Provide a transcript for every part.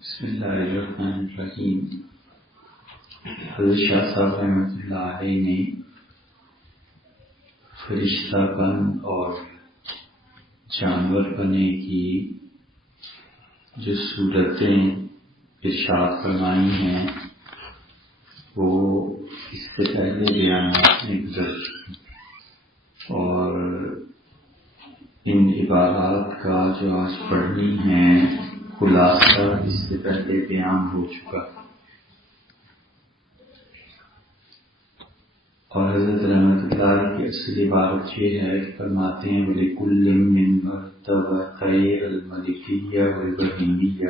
بسم اللہ الرحمن الرحیم۔ حضرت شاہ صاحب رحمۃ اللہ علیہ نے فرشتہ پن اور جانور بننے کی جو صورتیں ارشاد فرمائی ہیں وہ اس سے پہلے بیانات میں گزر چکی، اور ان عبارات کا جو آج پڑھنی ہے خلاصہ اس سے پہلے بیان ہو چکا، اور حضرت رحمۃ اللہ کی اصل عبارت یہ ہے کہ فرماتے ہیں وَلِكُلٍّ مِّن مَرْتَبَتَيْ الْمَلِكِيَّةِ وَالْبَهِیَّةِ،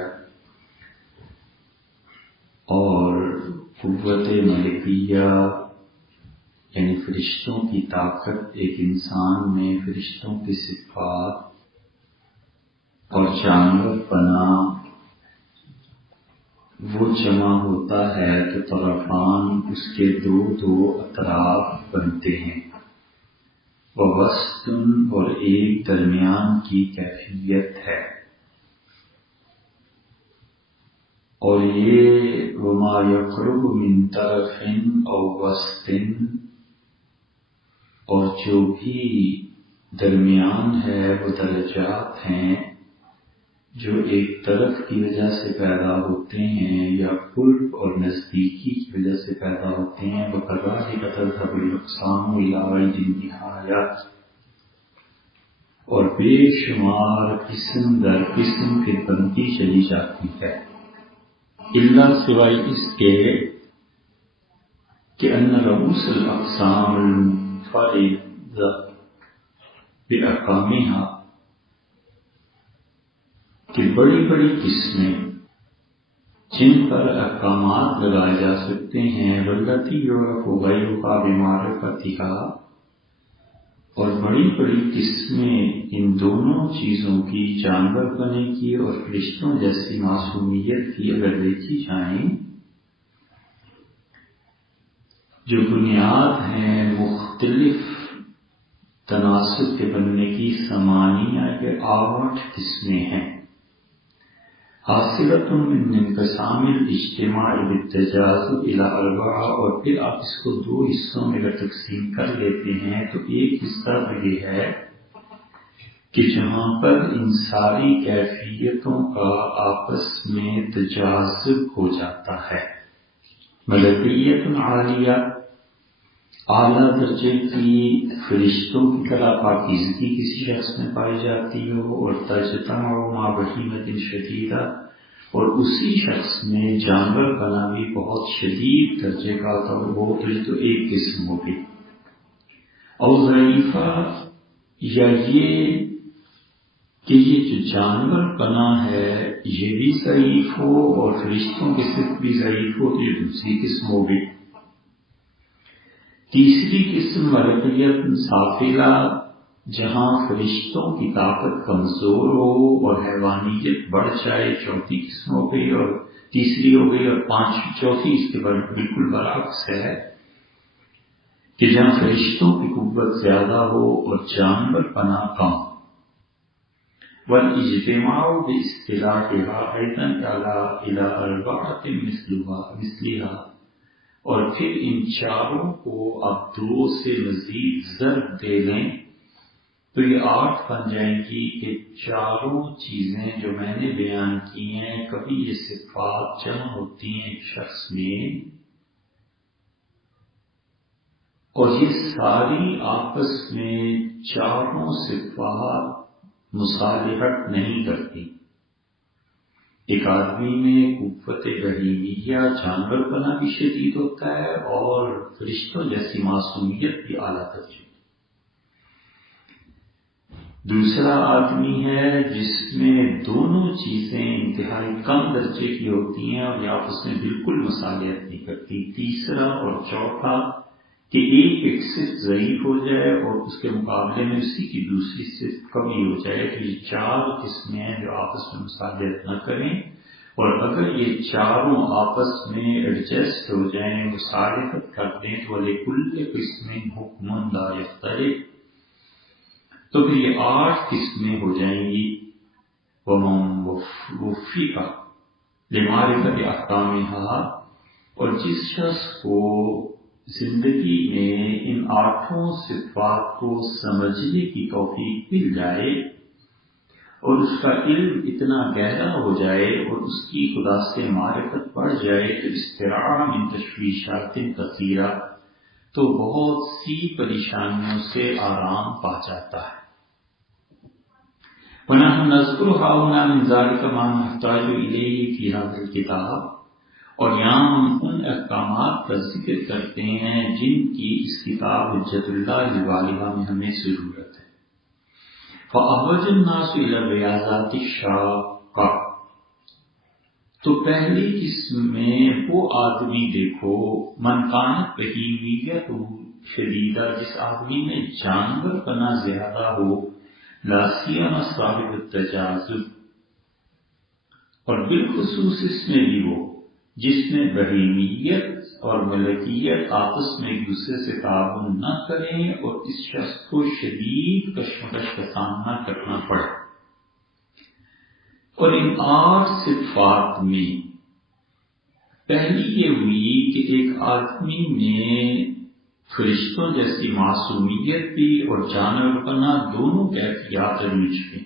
اور قوت ملکیہ یعنی فرشتوں کی طاقت ایک انسان میں فرشتوں کی صفات اور جانور پنا وہ جمع ہوتا ہے تو طرفان اس کے دو اطراف بنتے ہیں، وسط اور ایک درمیان کی کیفیت ہے، اور یہ وما یقرب من طرف او وسط، اور جو بھی درمیان ہے وہ درجات ہیں جو ایک طرف کی وجہ سے پیدا ہوتے ہیں یا قرب اور نزدیکی کی وجہ سے پیدا ہوتے ہیں، وَكَذَلِكَ تَذْهَبُ الْأَقْسَامُ إِلَىٰ غَيْرِ النِّهَایَةِ، اور بے شمار قسم در قسم پھر بنتی چلی جاتی ہے، الا سوائے اس کے کہ ان رؤوس الاقسام المنفردة بأحکامها، کہ بڑی بڑی قسمیں جن پر احکامات لگائے جا سکتے ہیں، والتي يعرف غيرها بمعرفتها، اور بڑی بڑی قسمیں ان دونوں چیزوں کی، جانور بنے کی اور فرشتوں جیسی معصومیت کی اگر دیکھی جائیں، جو بنیاد ہیں مختلف تناسب کے بننے کی، ثمانیہ کے 8 قسمیں ہیں، حاصلۃ من انقسام الاجتماع بالتجاذب الى 4، اور پھر آپ اس کو 2 حصوں میں اگر تقسیم کر لیتے ہیں تو ایک حصہ تو یہ ہے کہ جہاں پر ان ساری کیفیتوں کا آپس میں تجاذب ہو جاتا ہے، ملکیت عالیہ، اعلیٰ درجے کی فرشتوں کی طرح پاکیزگی کسی شخص میں پائی جاتی ہو، اور تجتمع مع بہیمۃ شدیدہ، اور اسی شخص میں جانور بنا بھی بہت شدید درجے کا تھا، وہ تو ایک قسم ہوگی، اور ضعیفہ، یا یہ کہ یہ جو جانور بنا ہے یہ بھی ضعیف ہو اور فرشتوں کی صفت بھی ضعیف ہو، تو یہ دوسری قسم ہوگی۔ تیسری قسم ملکیت سافلہ، جہاں فرشتوں کی طاقت کمزور ہو اور حیوانیت بڑھ جائے، چوتھی قسم ہو گئی، اور تیسری ہو گئی، اور چوتھی اس کے بالکل برعکس ہے کہ جہاں فرشتوں کی قوت زیادہ ہو اور جانور پنا کم، والاجتماع باصطلاحها ايضا الى 4 مثلها، اور پھر ان چاروں کو اب 2 سے مزید ضرب دے لیں تو یہ 8 بن جائیں گی، کہ چاروں چیزیں جو میں نے بیان کی ہیں، کبھی یہ صفات جمع ہوتی ہیں ایک شخص میں، اور یہ ساری آپس میں چاروں صفات مصالحت نہیں کرتی، ایک آدمی میں قوت بہیمیہ جانور پنا بھی شدید ہوتا ہے اور فرشتوں جیسی معصومیت بھی اعلیٰ درجے، دوسرا آدمی ہے جس میں دونوں چیزیں انتہائی کم درجے کی ہوتی ہیں اور یہ آپس میں بالکل مصالحت نہیں کرتی، تیسرا اور چوتھا کہ ایک صفت ضعیف ہو جائے اور اس کے مقابلے میں اسی کی دوسری صفت کمی ہو جائے، تو یہ 4 قسمیں ہیں جو آپس میں مصالحت نہ کریں، اور اگر یہ چاروں آپس میں ایڈجسٹ ہو جائیں، مصالحت کر دیں، تو لِكُلِّ قِسْمٍ حُکْمٌ لَا يَخْتَلِفُ، تو پھر یہ 8 قسمیں ہو جائیں گی، وَمَن وُفِّقَ، لمعرفت احکامہا، اور جس شخص کو زندگی میں ان 8 صفات کو سمجھنے کی توفیق مل جائے اور اس کا علم اتنا گہرا ہو جائے اور اس کی خدا سے معرفت بڑھ جائے تو استراح من تشویشات کثیرہ، تو بہت سی پریشانیوں سے آرام پا جاتا ہے۔ وَنَحْنُ نَذْكُرُ هَٰؤُنَا مِن ذَٰلِكَ مَا نَحْتَاجُ إِلَيْهِ فِي هَٰذَا الْكِتَابِ، اور یہاں ہم ان احکامات کا ذکر کرتے ہیں جن کی اس کتاب حجت اللہ البالغہ میں ہمیں ضرورت ہے۔ فَأَحْوَجُ النَّاسُ إِلَى الرِّيَاضَاتِ الشَّاقَّةِ، تو پہلی قسم میں وہ آدمی دیکھو من کانت بہیمیت شدیدہ، جس آدمی میں جانور پنا زیادہ ہو، لا سیما صاحب التجاذب، اور بالخصوص اس میں بھی وہ جس میں بہیمیت اور ملکیت آپس میں ایک دوسرے سے تعاون نہ کریں اور اس شخص کو شدید کشمکش کا سامنا کرنا پڑے۔ اور ان 8 صفات میں پہلی یہ ہوئی کہ ایک آدمی میں فرشتوں جیسی معصومیت بھی اور جانور پنا دونوں کیفیات عروج پہ۔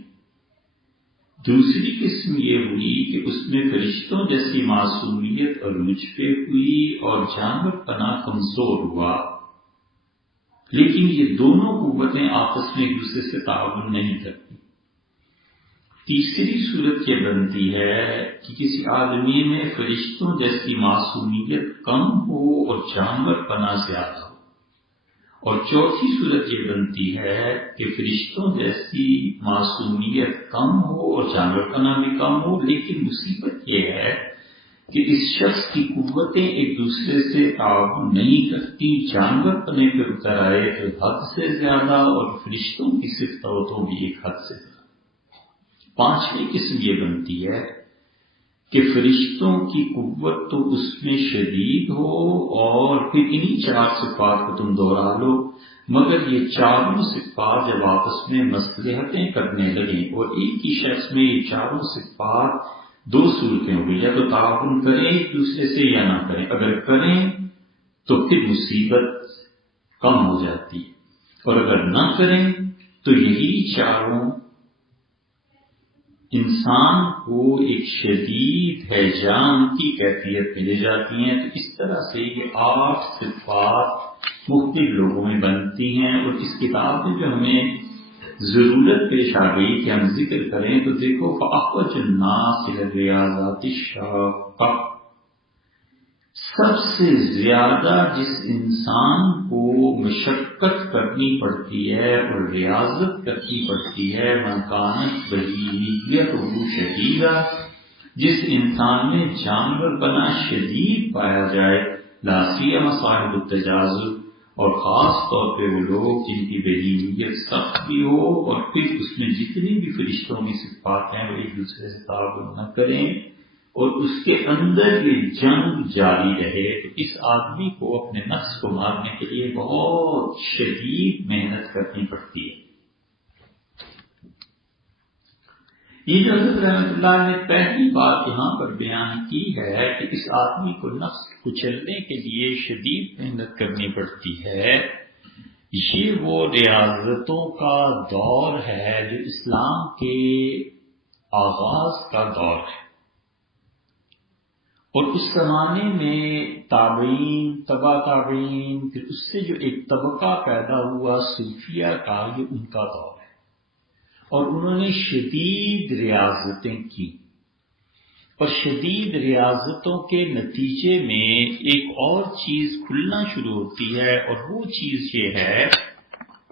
دوسری قسم یہ ہوئی کہ اس میں فرشتوں جیسی معصومیت عروج پہ ہوئی اور جانور پنا کمزور ہوا، لیکن یہ دونوں قوتیں آپس میں ایک دوسرے سے تعاون نہیں کرتی۔ تیسری صورت یہ بنتی ہے کہ کسی آدمی میں فرشتوں جیسی معصومیت کم ہو اور جانور پنا زیادہ ہو، اور چوتھی صورت یہ بنتی ہے کہ فرشتوں جیسی معصومیت کم ہو اور جانور پنا بھی کم ہو، لیکن مصیبت یہ ہے کہ اس شخص کی قوتیں ایک دوسرے سے تعاون نہیں کرتی، جانور پنے پہ اتر آئے تو حد سے زیادہ اور فرشتوں کی صفت ہو تو بھی ایک حد سے زیادہ۔ 5ویں قسم یہ بنتی ہے کہ فرشتوں کی قوت تو اس میں شدید ہو اور پھر انہی 4 صفات کو تم دوہرا لو، مگر یہ 4 صفات جب آپس میں مصلحتیں کرنے لگیں اور ایک ہی شخص میں یہ 4 صفات 2 صورتیں ہوئی، یا تو تعاون کریں ایک دوسرے سے یا نہ کریں، اگر کریں تو پھر مصیبت کم ہو جاتی ہے، اور اگر نہ کریں تو یہی 4 انسان کو ایک شدید ہیجان کی کیفیت میں لے جاتی ہیں۔ تو اس طرح سے یہ 8 صفات مختلف لوگوں میں بنتی ہیں، اور اس کتاب میں جو ہمیں ضرورت پیش آ گئی کہ ہم ذکر کریں تو دیکھو فَأَحْوَجُ النَّاسِ إِلَى الرِّيَاضَاتِ الشَّاقَّةِ، سب سے زیادہ جس انسان کو مشقت کرنی پڑتی ہے اور ریاضت کرنی پڑتی ہے، من کانت بہیمیت شدیدہ، جس انسان میں جانور پنا شدید پایا جائے، لا سیما صاحب التجاذب، اور خاص طور پہ وہ لوگ جن کی بہیمیت سخت بھی ہو اور پھر اس میں جتنی بھی فرشتوں کی صفات ہیں وہ ایک دوسرے سے تعاون نہ کریں اور اس کے اندر یہ جنگ جاری رہے، تو اس آدمی کو اپنے نفس کو مارنے کے لیے بہت شدید محنت کرنی پڑتی ہے۔ یہ جو حضرت رحمۃ اللہ نے پہلی بات یہاں پر بیان کی ہے کہ اس آدمی کو نفس کچلنے کے لیے شدید محنت کرنی پڑتی ہے، یہ وہ ریاضتوں کا دور ہے جو اسلام کے آغاز کا دور ہے، اور اس زمانے میں تابعین، تبع تابعین، پھر اس سے جو ایک طبقہ پیدا ہوا صوفیہ کا، یہ ان کا دور ہے، اور انہوں نے شدید ریاضتیں کی، اور شدید ریاضتوں کے نتیجے میں ایک اور چیز کھلنا شروع ہوتی ہے، اور وہ چیز یہ ہے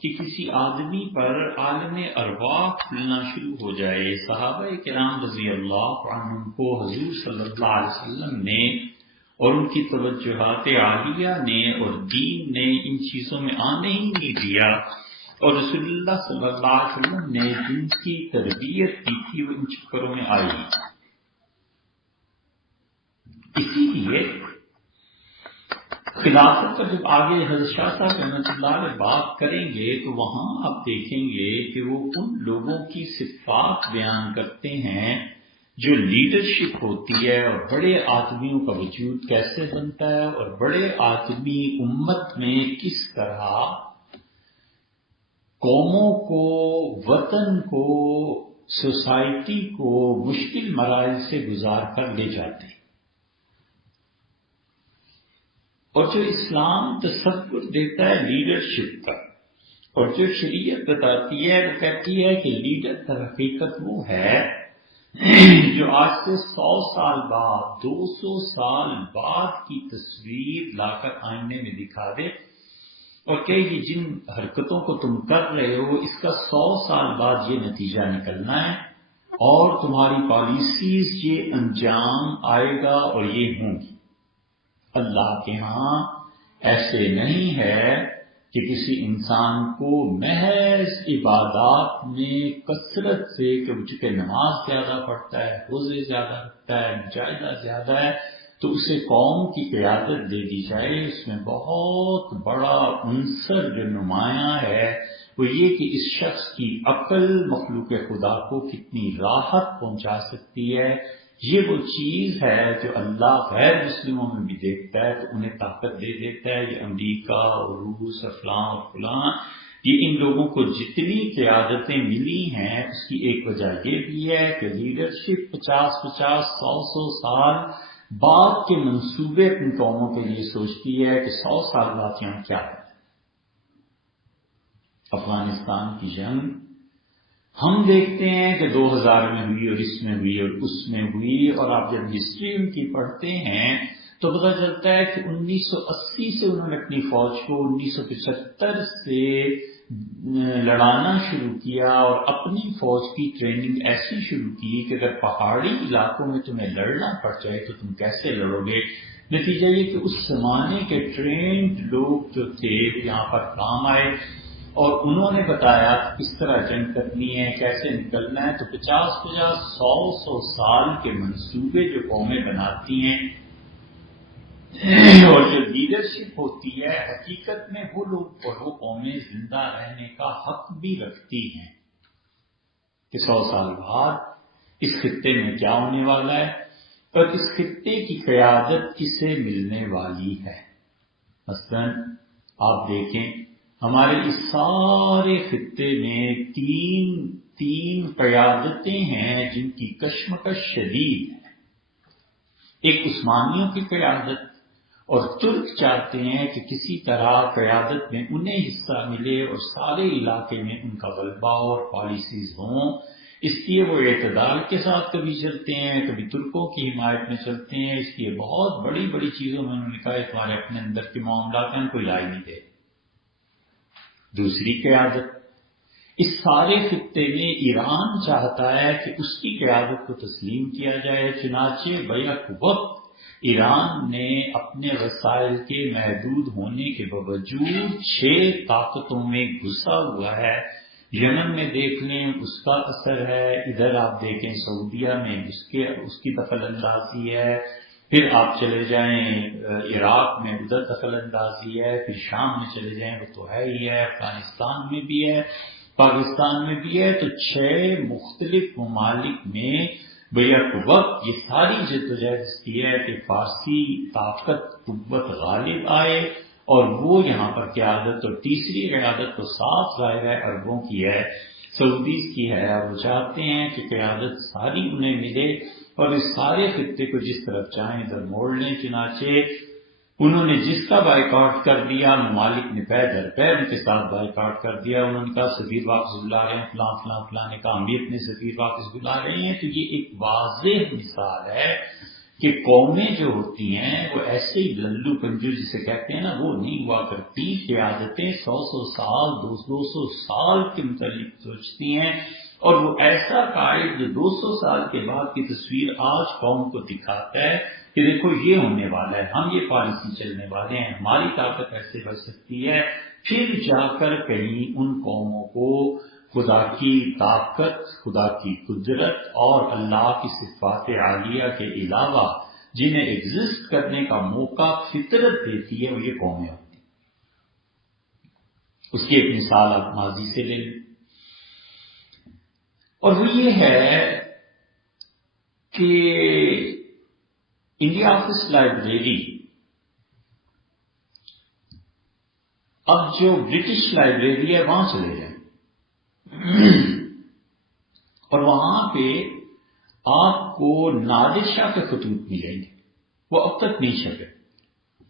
کہ کسی آدمی پر عالم ارواح کھلنا شروع ہو جائے۔ صحابہ کرام رضی اللہ عنہم کو حضور صلی اللہ علیہ وسلم نے اور ان کی توجہات عالیہ نے اور دین نے ان چیزوں میں آنے ہی نہیں دیا، اور رسول اللہ صلی اللہ علیہ وسلم نے جن کی تربیت کی تھی وہ ان چکروں میں آئی۔ اسی لیے خلافت پر جب آگے حضرت شاہ صاحب رحمۃ اللہ علیہ بات کریں گے تو وہاں آپ دیکھیں گے کہ وہ ان لوگوں کی صفات بیان کرتے ہیں جو لیڈرشپ ہوتی ہے اور بڑے آدمیوں کا وجود کیسے بنتا ہے اور بڑے آدمی امت میں کس طرح قوموں کو، وطن کو، سوسائٹی کو مشکل مراحل سے گزار کر لے جاتے ہیں۔ اور جو اسلام تصور دیتا ہے لیڈرشپ کا، اور جو شریعت بتاتی ہے وہ کہتی ہے کہ لیڈر در حقیقت وہ ہے جو آج سے 100 سال بعد، 200 سال بعد کی تصویر لا کر آئینے میں دکھا دے اور کہ یہ جن حرکتوں کو تم کر رہے ہو اس کا 100 سال بعد یہ نتیجہ نکلنا ہے اور تمہاری پالیسیز یہ انجام آئے گا اور یہ ہوں گی۔ اللہ کے ہاں ایسے نہیں ہے کہ کسی انسان کو محض عبادات میں کثرت سے، کہ چونکہ نماز زیادہ پڑھتا ہے، روزے زیادہ رکھتا ہے، مجاہدہ زیادہ ہے، تو اسے قوم کی قیادت دے دی جائے۔ اس میں بہت بڑا عنصر جو نمایاں ہے وہ یہ کہ اس شخص کی عقل مخلوق خدا کو کتنی راحت پہنچا سکتی ہے۔ یہ وہ چیز ہے جو اللہ غیر مسلموں میں بھی دیکھتا ہے تو انہیں طاقت دے دیتا ہے۔ یہ امریکہ اور روس اور فلاں اور فلاں، یہ ان لوگوں کو جتنی قیادتیں ملی ہیں اس کی ایک وجہ یہ بھی ہے کہ لیڈرشپ 50 100 سال بعد کے منصوبے اپنی قوموں کے لیے سوچتی ہے کہ 100 سال بعد یہاں کیا ہے۔ افغانستان کی جنگ ہم دیکھتے ہیں کہ 2000 میں ہوئی اور اس میں ہوئی اور اس میں ہوئی، اور آپ جب ہسٹری ان کی پڑھتے ہیں تو پتہ چلتا ہے کہ 1980 سے انہوں نے اپنی فوج کو 1975 سے لڑانا شروع کیا اور اپنی فوج کی ٹریننگ ایسی شروع کی کہ اگر پہاڑی علاقوں میں تمہیں لڑنا پڑ جائے تو تم کیسے لڑو گے۔ نتیجہ یہ کہ اس زمانے کے ٹرینڈ لوگ جو تھے یہاں پر کام آئے اور انہوں نے بتایا کس طرح جنگ کرنی ہے، کیسے نکلنا ہے۔ تو 50 100 سال کے منصوبے جو قومیں بناتی ہیں اور جو لیڈرشپ ہوتی ہے حقیقت میں وہ لوگ اور وہ قومیں زندہ رہنے کا حق بھی رکھتی ہیں کہ 100 سال بعد اس خطے میں کیا ہونے والا ہے اور اس خطے کی قیادت کسے ملنے والی ہے۔ مثلا آپ دیکھیں ہمارے اس سارے خطے میں تین قیادتیں ہیں جن کی کشمکش شدید ہے۔ ایک عثمانیوں کی قیادت، اور ترک چاہتے ہیں کہ کسی طرح قیادت میں انہیں حصہ ملے اور سارے علاقے میں ان کا غلبہ اور پالیسیز ہوں۔ اس لیے وہ اعتدال کے ساتھ کبھی چلتے ہیں، کبھی ترکوں کی حمایت میں چلتے ہیں۔ اس لیے بہت بڑی بڑی چیزوں میں انہوں نے کہا تمہارے اپنے اندر کے معاملات ہیں، کوئی رائے نہیں دے۔ دوسری قیادت، اس سارے خطے میں ایران چاہتا ہے کہ اس کی قیادت کو تسلیم کیا جائے، چنانچہ بیک وقت ایران نے اپنے وسائل کے محدود ہونے کے باوجود 6 طاقتوں میں گھسا ہوا ہے۔ یمن میں دیکھ لیں اس کا اثر ہے، ادھر آپ دیکھیں سعودیہ میں اس کی دخل اندازی ہے، پھر آپ چلے جائیں عراق میں ادھر دخل اندازی ہے، پھر شام میں چلے جائیں وہ تو ہے ہی ہے، افغانستان میں بھی ہے، پاکستان میں بھی ہے۔ تو 6 مختلف ممالک میں بیک وقت یہ ساری جدوجہد اس کی ہے کہ فارسی طاقت قوت غالب آئے اور وہ یہاں پر قیادت، اور تیسری قیادت تو صاف ظاہر ہے عربوں کی ہے، سعودیز کی ہے، اور وہ چاہتے ہیں کہ قیادت ساری انہیں ملے اور اس سارے خطے کو جس طرف چاہیں ادھر موڑ لیں۔ چنانچہ انہوں نے جس کا بائیکاٹ کر دیا، ممالک نے پے در پے ان کے ساتھ بائیکاٹ کر دیا۔ انہوں نے کہا سفیر واپس بلا رہے ہیں، فلاں فلاں فلاں نے کہا ہم بھی اپنے سفیر واپس بلا رہے ہیں۔ تو یہ ایک واضح مثال ہے کہ قومیں جو ہوتی ہیں وہ ایسے ہی للو پنجو جسے کہتے ہیں نا، وہ نہیں ہوا کرتی۔ قیادتیں 100 سال 200 سال کے متعلق سوچتی ہیں، اور وہ ایسا قائد جو 200 سال کے بعد کی تصویر آج قوم کو دکھاتا ہے کہ دیکھو یہ ہونے والا ہے، ہم یہ پالیسی چلنے والے ہیں، ہماری طاقت ایسے بڑھ سکتی ہے، پھر جا کر کہیں ان قوموں کو خدا کی طاقت، خدا کی قدرت اور اللہ کی صفات عالیہ کے علاوہ جنہیں ایگزسٹ کرنے کا موقع فطرت دیتی ہے وہ یہ قومیں ہوتی ہیں۔ اس کی ایک مثال آپ ماضی سے لے لیں، اور وہ یہ ہے کہ انڈیا آفس لائبریری اب جو برٹش لائبریری ہے وہاں چلے جائیں اور وہاں پہ آپ کو نادر شاہ کے خطوط ملیں گے، وہ اب تک نہیں چھپے۔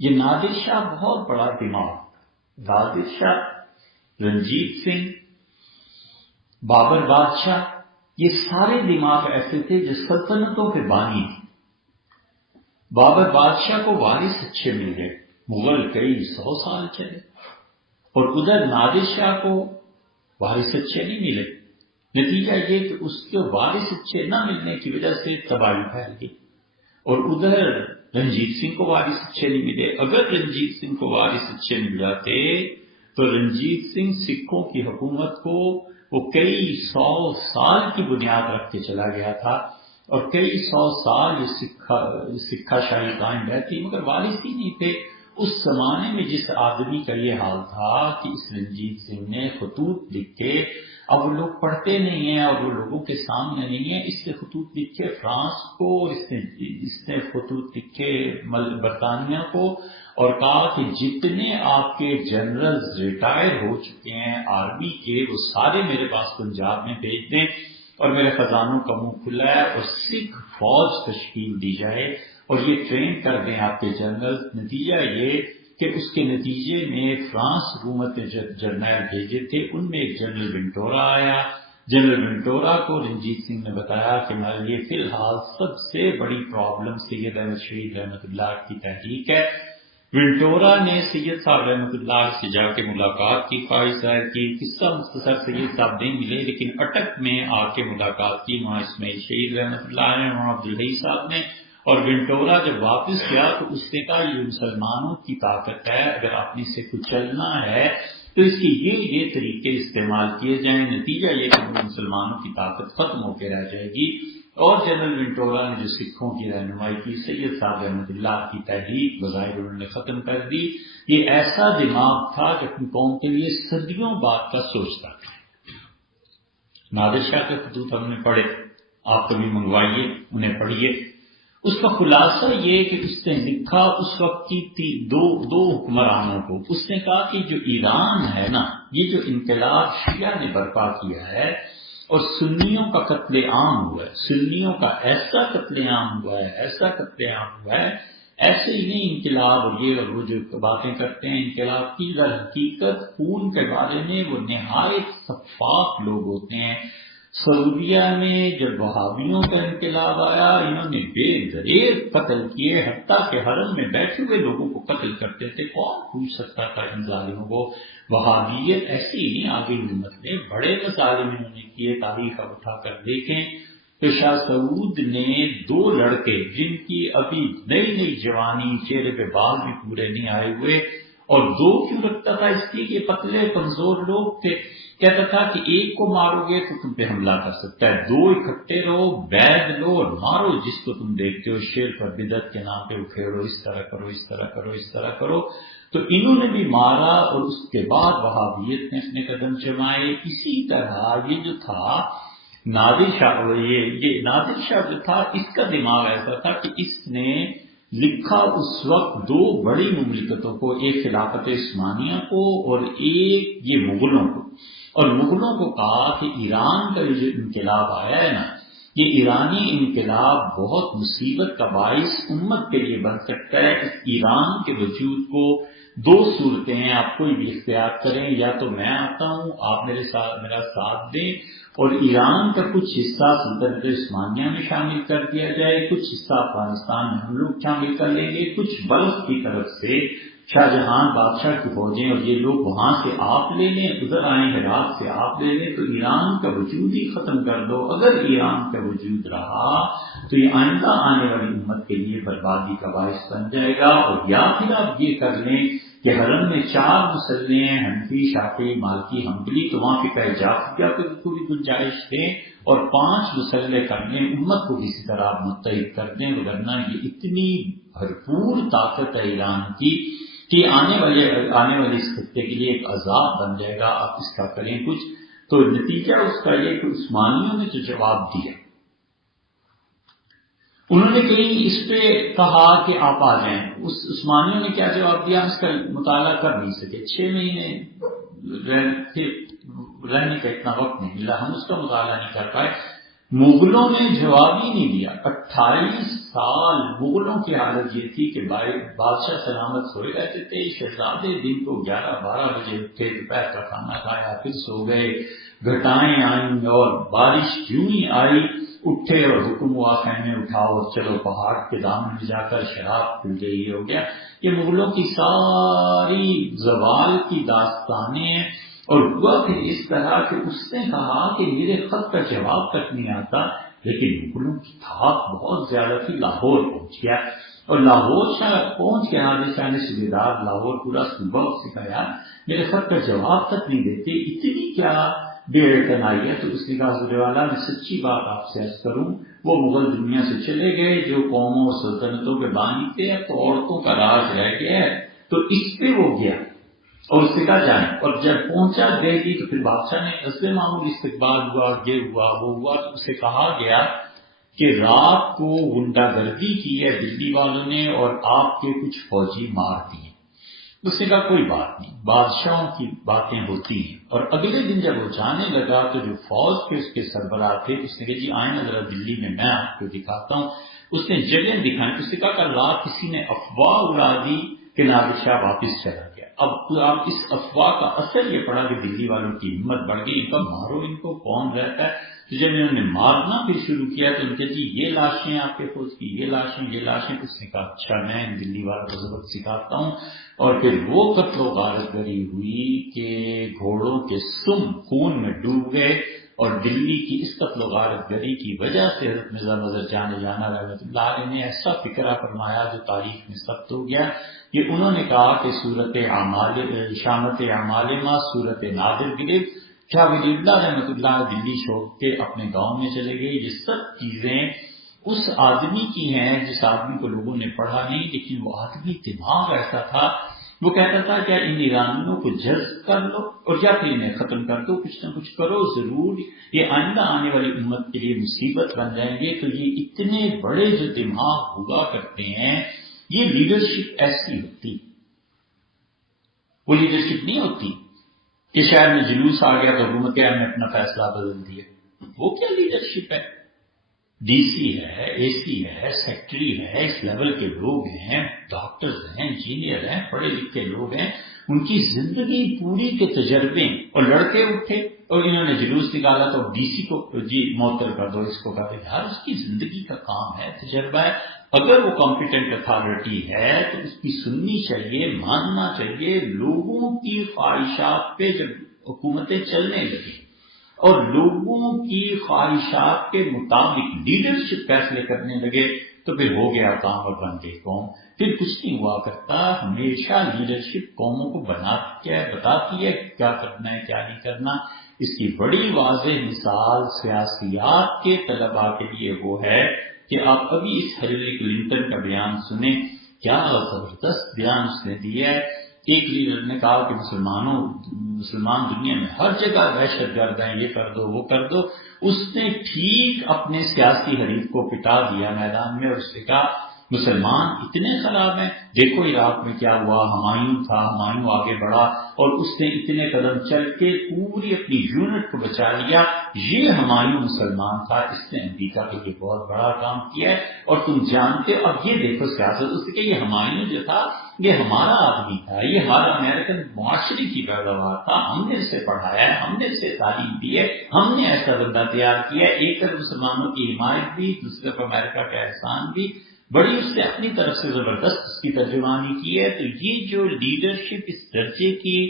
یہ نادر شاہ بہت بڑا دماغ، نادر شاہ، رنجیت سنگھ، بابر بادشاہ، یہ سارے دماغ ایسے تھے جو سلطنتوں کے بانی تھے۔ بابر بادشاہ کو وارث اچھے مل گئے، مغل کئی 100 سال چلے، اور ادھر نادر شاہ کو وارث اچھے نہیں ملے۔ نتیجہ یہ کہ اس کے وارث اچھے نہ ملنے کی وجہ سے تباہی پھیل گئی، اور ادھر رنجیت سنگھ کو وارث اچھے نہیں ملے۔ اگر رنجیت سنگھ کو وارث اچھے مل جاتے تو رنجیت سنگھ سکھوں کی حکومت کو وہ کئی 100 سال کی بنیاد رکھ کے چلا گیا تھا، اور کئی 100 سال یہ سکھا شاہی قائم رہتی، مگر وارث ہی نہیں تھے۔ اس زمانے میں جس آدمی کا یہ حال تھا کہ اس رنجیت سنگھ نے خطوط لکھے، اب وہ لوگ پڑھتے نہیں ہیں اور وہ لوگوں کے سامنے نہیں ہیں، اس نے خطوط لکھے فرانس کو، اس نے خطوط لکھے برطانیہ کو، اور کہا کہ جتنے آپ کے جنرلز ریٹائر ہو چکے ہیں آرمی کے وہ سارے میرے پاس پنجاب میں بھیج دیں، اور میرے خزانوں کا منہ کھلا ہے، اور سکھ فوج تشکیل دی جائے اور یہ ٹرین کر دیں آپ کے جنرل۔ نتیجہ یہ کہ اس کے نتیجے میں فرانس حکومت نے جرنیل بھیجے تھے، ان میں ایک جنرل ونٹورا آیا۔ جنرل ونٹورا کو رنجیت سنگھ نے بتایا کہ یہ فی الحال سب سے بڑی پرابلم سید احمد شہید رحمۃ اللہ کی تحریک ہے۔ ونٹورا نے سید صاحب رحمۃ اللہ سے جا کے ملاقات کی، خواہش ظاہر کی، قصہ مختصر سید صاحب نہیں ملے لیکن اٹک میں آ کے ملاقات کی، وہاں اسماعیل شہید رحمۃ اللہ نے، وہاں عبدالحی صاحب نے، اور ونٹورا جب واپس گیا تو اس نے کہا یہ مسلمانوں کی طاقت ہے، اگر آپ نے اسے کچلنا ہے تو اس کی یہ طریقے استعمال کیے جائیں، نتیجہ یہ کہ مسلمانوں کی طاقت ختم ہو کے رہ جائے گی۔ اور جنرل ونٹورا نے جو سکھوں کی رہنمائی کی، سید صاحب رحمۃ اللہ کی تحریک بظاہر انہوں نے ختم کر دی۔ یہ ایسا دماغ تھا کہ اپنی قوم کے لیے صدیوں بعد کا سوچتا تھا۔ نادر شاہ کے خطوط ہم نے پڑھے، آپ کبھی منگوائیے، انہیں پڑھیے۔ اس کا خلاصہ یہ کہ اس نے لکھا اس وقت کی دو حکمرانوں کو، اس نے کہا کہ جو ایران ہے نا، یہ جو انقلاب شیعہ نے برپا کیا ہے اور سنیوں کا قتل عام ہوا ہے، سنیوں کا ایسا قتل عام ہوا ہے، ایسا قتل عام ہوا ہے، ایسے ہی نہیں انقلاب اور یہ اور وہ جو باتیں کرتے ہیں انقلاب کی، در حقیقت خون کے بارے میں وہ نہایت شفاف لوگ ہوتے ہیں۔ سعودیہ میں جب وہابیوں کا انقلاب آیا، انہوں نے بے دریغ قتل کیے، حتیٰ کہ حرم میں بیٹھے ہوئے لوگوں کو قتل کرتے تھے۔ کون پوچھ سکتا تھا ان ظالموں کو؟ وہابیت ایسی ہی نہیں آگئی امت نے، بڑے مظالم انہوں نے کیے، تاریخ اب اٹھا کر دیکھیں تو شاہ سعود نے 2 لڑکے جن کی ابھی نئی جوانی، چہرے پہ بال بھی پورے نہیں آئے ہوئے، اور 2 کیوں رکھتا تھا؟ اس لیے کہ پتلے کمزور لوگ تھے، کہتا تھا کہ ایک کو مارو گے تو تم پہ حملہ کر سکتا ہے، 2 اکٹھے رہو، بیعت لو اور مارو جس کو تم دیکھتے ہو، شیر پر بدعت کے نام پہ اکھیڑو، اس طرح کرو، اس طرح کرو، اس طرح کرو۔ تو انہوں نے بھی مارا اور اس کے بعد وہابیت نے اپنے قدم جمائے۔ اسی طرح یہ جو تھا نادر شاہ، یہ نادر شاہ جو تھا، اس کا دماغ ایسا تھا کہ اس نے لکھا اس وقت 2 بڑی مملکتوں کو، ایک خلافت عثمانیہ کو اور ایک یہ مغلوں کو، اور مغلوں کو کہا کہ ایران کا جو انقلاب آیا ہے نا، یہ ایرانی انقلاب بہت مصیبت کا باعث امت کے لیے بن سکتا ہے۔ اس ایران کے وجود کو 2 صورتیں ہیں، آپ کوئی بھی اختیار کریں، یا تو میں آتا ہوں، آپ میرا ساتھ دیں اور ایران کا کچھ حصہ سلطنت عثمانیہ میں شامل کر دیا جائے، کچھ حصہ افغانستان میں ہم لوگ شامل کر لیں گے، کچھ بلخ کی طرف سے شاہ جہاں بادشاہ کی فوجیں اور یہ لوگ وہاں سے آپ لے لیں، ادھر آئیں ہرات سے آپ لے لیں، تو ایران کا وجود ہی ختم کر دو۔ اگر ایران کا وجود رہا تو یہ آئندہ آنے والی امت کے لیے بربادی کا باعث بن جائے گا۔ اور یا پھر آپ یہ کر لیں کہ حرم میں 4 مسلے ہیں، حنفی، شافعی، مالکی، حنبلی، تو وہاں فقہ جعفریہ کو بھی گنجائش دیں اور 5 مسئلے کر لیں، امت کو کسی طرح آپ متحد کر دیں، وگرنہ یہ اتنی بھرپور طاقت ہے ایران کی کہ آنے والے اس خطے کے لیے ایک عذاب بن جائے گا۔ آپ اس کا کریں کچھ، تو نتیجہ اس کا یہ کہ عثمانیوں نے جو جواب دیا انہوں نے کہیں اس پہ کہا کہ آپ آ جائیں. عثمانیوں نے کیا جواب دیا؟ اس کا مطالعہ کر نہیں سکے. 6 مہینے رہنے کا اتنا وقت نہیں ملا، ہم اس کا مطالعہ نہیں کر پائے. مغلوں نے جواب ہی نہیں دیا. 28 سال مغلوں کی حالت یہ تھی کہ بادشاہ سلامت سوئے رہتے تھے، شہزادے دن کو 11-12 بجے اٹھے، دوپہر کا کھانا کھایا، پھر سو گئے. گھٹائیں آئیں اور بارش یوں ہی آئی، اٹھے اور حکم ہوا خیمے اٹھاؤ اور چلو پہاڑ کے دامن میں جا کر شراب پھول گئی. ہو گیا. یہ مغلوں کی ساری زوال کی داستانیں ہیں. اور ہوا پھر اس طرح کہ اس نے کہا کہ میرے خط کا جواب تک نہیں آتا، لیکن مغلوں کی دھاک بہت زیادہ تھی. لاہور پہنچ گیا اور لاہور پہنچ کے حادثہ نے صوبے دار لاہور پورا صوبہ اس سے کہا یار میرے خط کا جواب تک نہیں دیتے، اتنی کیا بے اعتنائی ہے. تو اس نے کہا حضور والا میں سچی بات آپ سے عرض کروں، وہ مغل دنیا سے چلے گئے جو قوموں اور سلطنتوں کے بانی تھے، اب تو عورتوں کا راج رہ گیا ہے. تو اس پہ وہ گیا اور اس سے کہا جائیں. اور جب پہنچا دہلی تو پھر بادشاہ نے حسب معمول استقبال ہوا، یہ ہوا وہ ہوا. تو اسے کہا گیا کہ رات کو غنڈہ گردی کی ہے دلی والوں نے اور آپ کے کچھ فوجی مار دیے. اس نے کہا کوئی بات نہیں، بادشاہوں کی باتیں ہوتی ہیں. اور اگلے دن جب وہ جانے لگا تو جو فوج کے اس کے سربراہ تھے اس نے کہا جی آئیں ذرا دلی میں آپ کو دکھاتا ہوں. اس نے جگہ دکھائی. اس نے کہا کل رات کسی نے افواہ اڑا دی کہ نادر شاہ واپس چلا گیا. اب آپ اس افواہ کا اثر یہ پڑا کہ دلی والوں کی ہمت بڑھ گئی، ان کا مارو ان کو کون رہتا ہے. تو جب انہوں نے مارنا پھر شروع کیا تو ان کے جی یہ لاشیں آپ کے فوج کی، یہ لاشیں یہ لاشیں. اس نے کہا اچھا میں دلی والوں کو ضبط سکھاتا ہوں. اور پھر وہ قتل و غارت گری ہوئی کہ گھوڑوں کے سم خون میں ڈوب گئے. اور دلی کی اس قتل و غارت گری کی وجہ سے حضرت مرزا مظہر جان جانا رحمۃ اللہ علیہ نے ایسا فکرہ فرمایا جو تاریخ میں ثبت ہو گیا کہ انہوں نے کہا کہ شامت عمالمہ صورت نادر گرفت. شاہ ولی اللہ رحمۃ اللہ دلی چھوڑ کے اپنے گاؤں میں چلے گئے. یہ سب چیزیں اس آدمی کی ہیں جس آدمی کو لوگوں نے پڑھا نہیں، لیکن وہ آدمی دماغ ایسا تھا. وہ کہتا تھا کیا ان ایرانیوں کو جذب کر لو اور یا پھر انہیں ختم کر دو، کچھ نہ کچھ کرو ضرور، یہ آئندہ آنے والی امت کے لیے مصیبت بن جائیں گے. تو یہ اتنے بڑے جو دماغ ہوا کرتے ہیں، یہ لیڈرشپ ایسی ہوتی، وہ لیڈرشپ نہیں ہوتی کہ شہر میں جلوس آ گیا تو حکومت نے اپنا فیصلہ بدل دیا. وہ کیا لیڈرشپ ہے؟ ڈی سی ہے، اے سی ہے، سیکٹری ہے، اس لیول کے لوگ ہیں، ڈاکٹرز ہیں، انجینئر ہیں، پڑھے لکھے لوگ ہیں، ان کی زندگی پوری کے تجربے. اور لڑکے اٹھے اور انہوں نے جلوس نکالا تو ڈی سی کو جی معطل کر دو، اس کو کر دو. یار اس کی زندگی کا کام ہے، تجربہ ہے. اگر وہ کمپیٹنٹ اتھارٹی ہے تو اس کی سننی چاہیے، ماننا چاہیے. لوگوں کی خواہشات پہ جب حکومتیں چلنے لگی اور لوگوں کی خواہشات کے مطابق لیڈرشپ فیصلے کرنے لگے تو پھر ہو گیا کام اور بن گئی قوم. پھر کچھ نہیں ہوا کرتا. ہمیشہ لیڈرشپ قوموں کو بتاتی ہے کیا کرنا ہے کیا نہیں کرنا. اس کی بڑی واضح مثال سیاسیات کے طلباء کے لیے وہ ہے کہ آپ ابھی اس ہیلری کلنٹن کا بیان سنیں، کیا زبردست بیان اس نے دیا ہے. ایک لیڈر نے کہا کہ مسلمان دنیا میں ہر جگہ دہشت گرد ہیں، یہ کر دو وہ کر دو. اس نے ٹھیک اپنے سیاسی حریف کو پٹا دیا میدان میں اور اس نے کہا مسلمان اتنے خراب ہیں. دیکھو عراق میں کیا ہوا، ہمایوں تھا، ہمایوں آگے بڑھا اور اس نے اتنے قدم چل کے پوری اپنی یونٹ کو بچا لیا. یہ ہمایوں مسلمان تھا، اس نے امریکہ کے لیے بہت بڑا کام کیا ہے. اور تم جانتے ہو، اب یہ دیکھو سیاست، اس نے کہ یہ ہمایوں جو تھا یہ ہمارا آدمی تھا، یہ ہمارا امریکن معاشرے کی پیداوار تھا، ہم نے اسے پڑھایا ہے، ہم نے اسے تعلیم دی ہے، ہم نے ایسا بندہ تیار کیا. ایک طرف مسلمانوں کی حمایت بھی، دوسری طرف امریکہ کا احسان بھی، بڑی اس نے اپنی طرف سے زبردست اس کی ترجمانی کی ہے. تو یہ جو لیڈرشپ اس درجے کی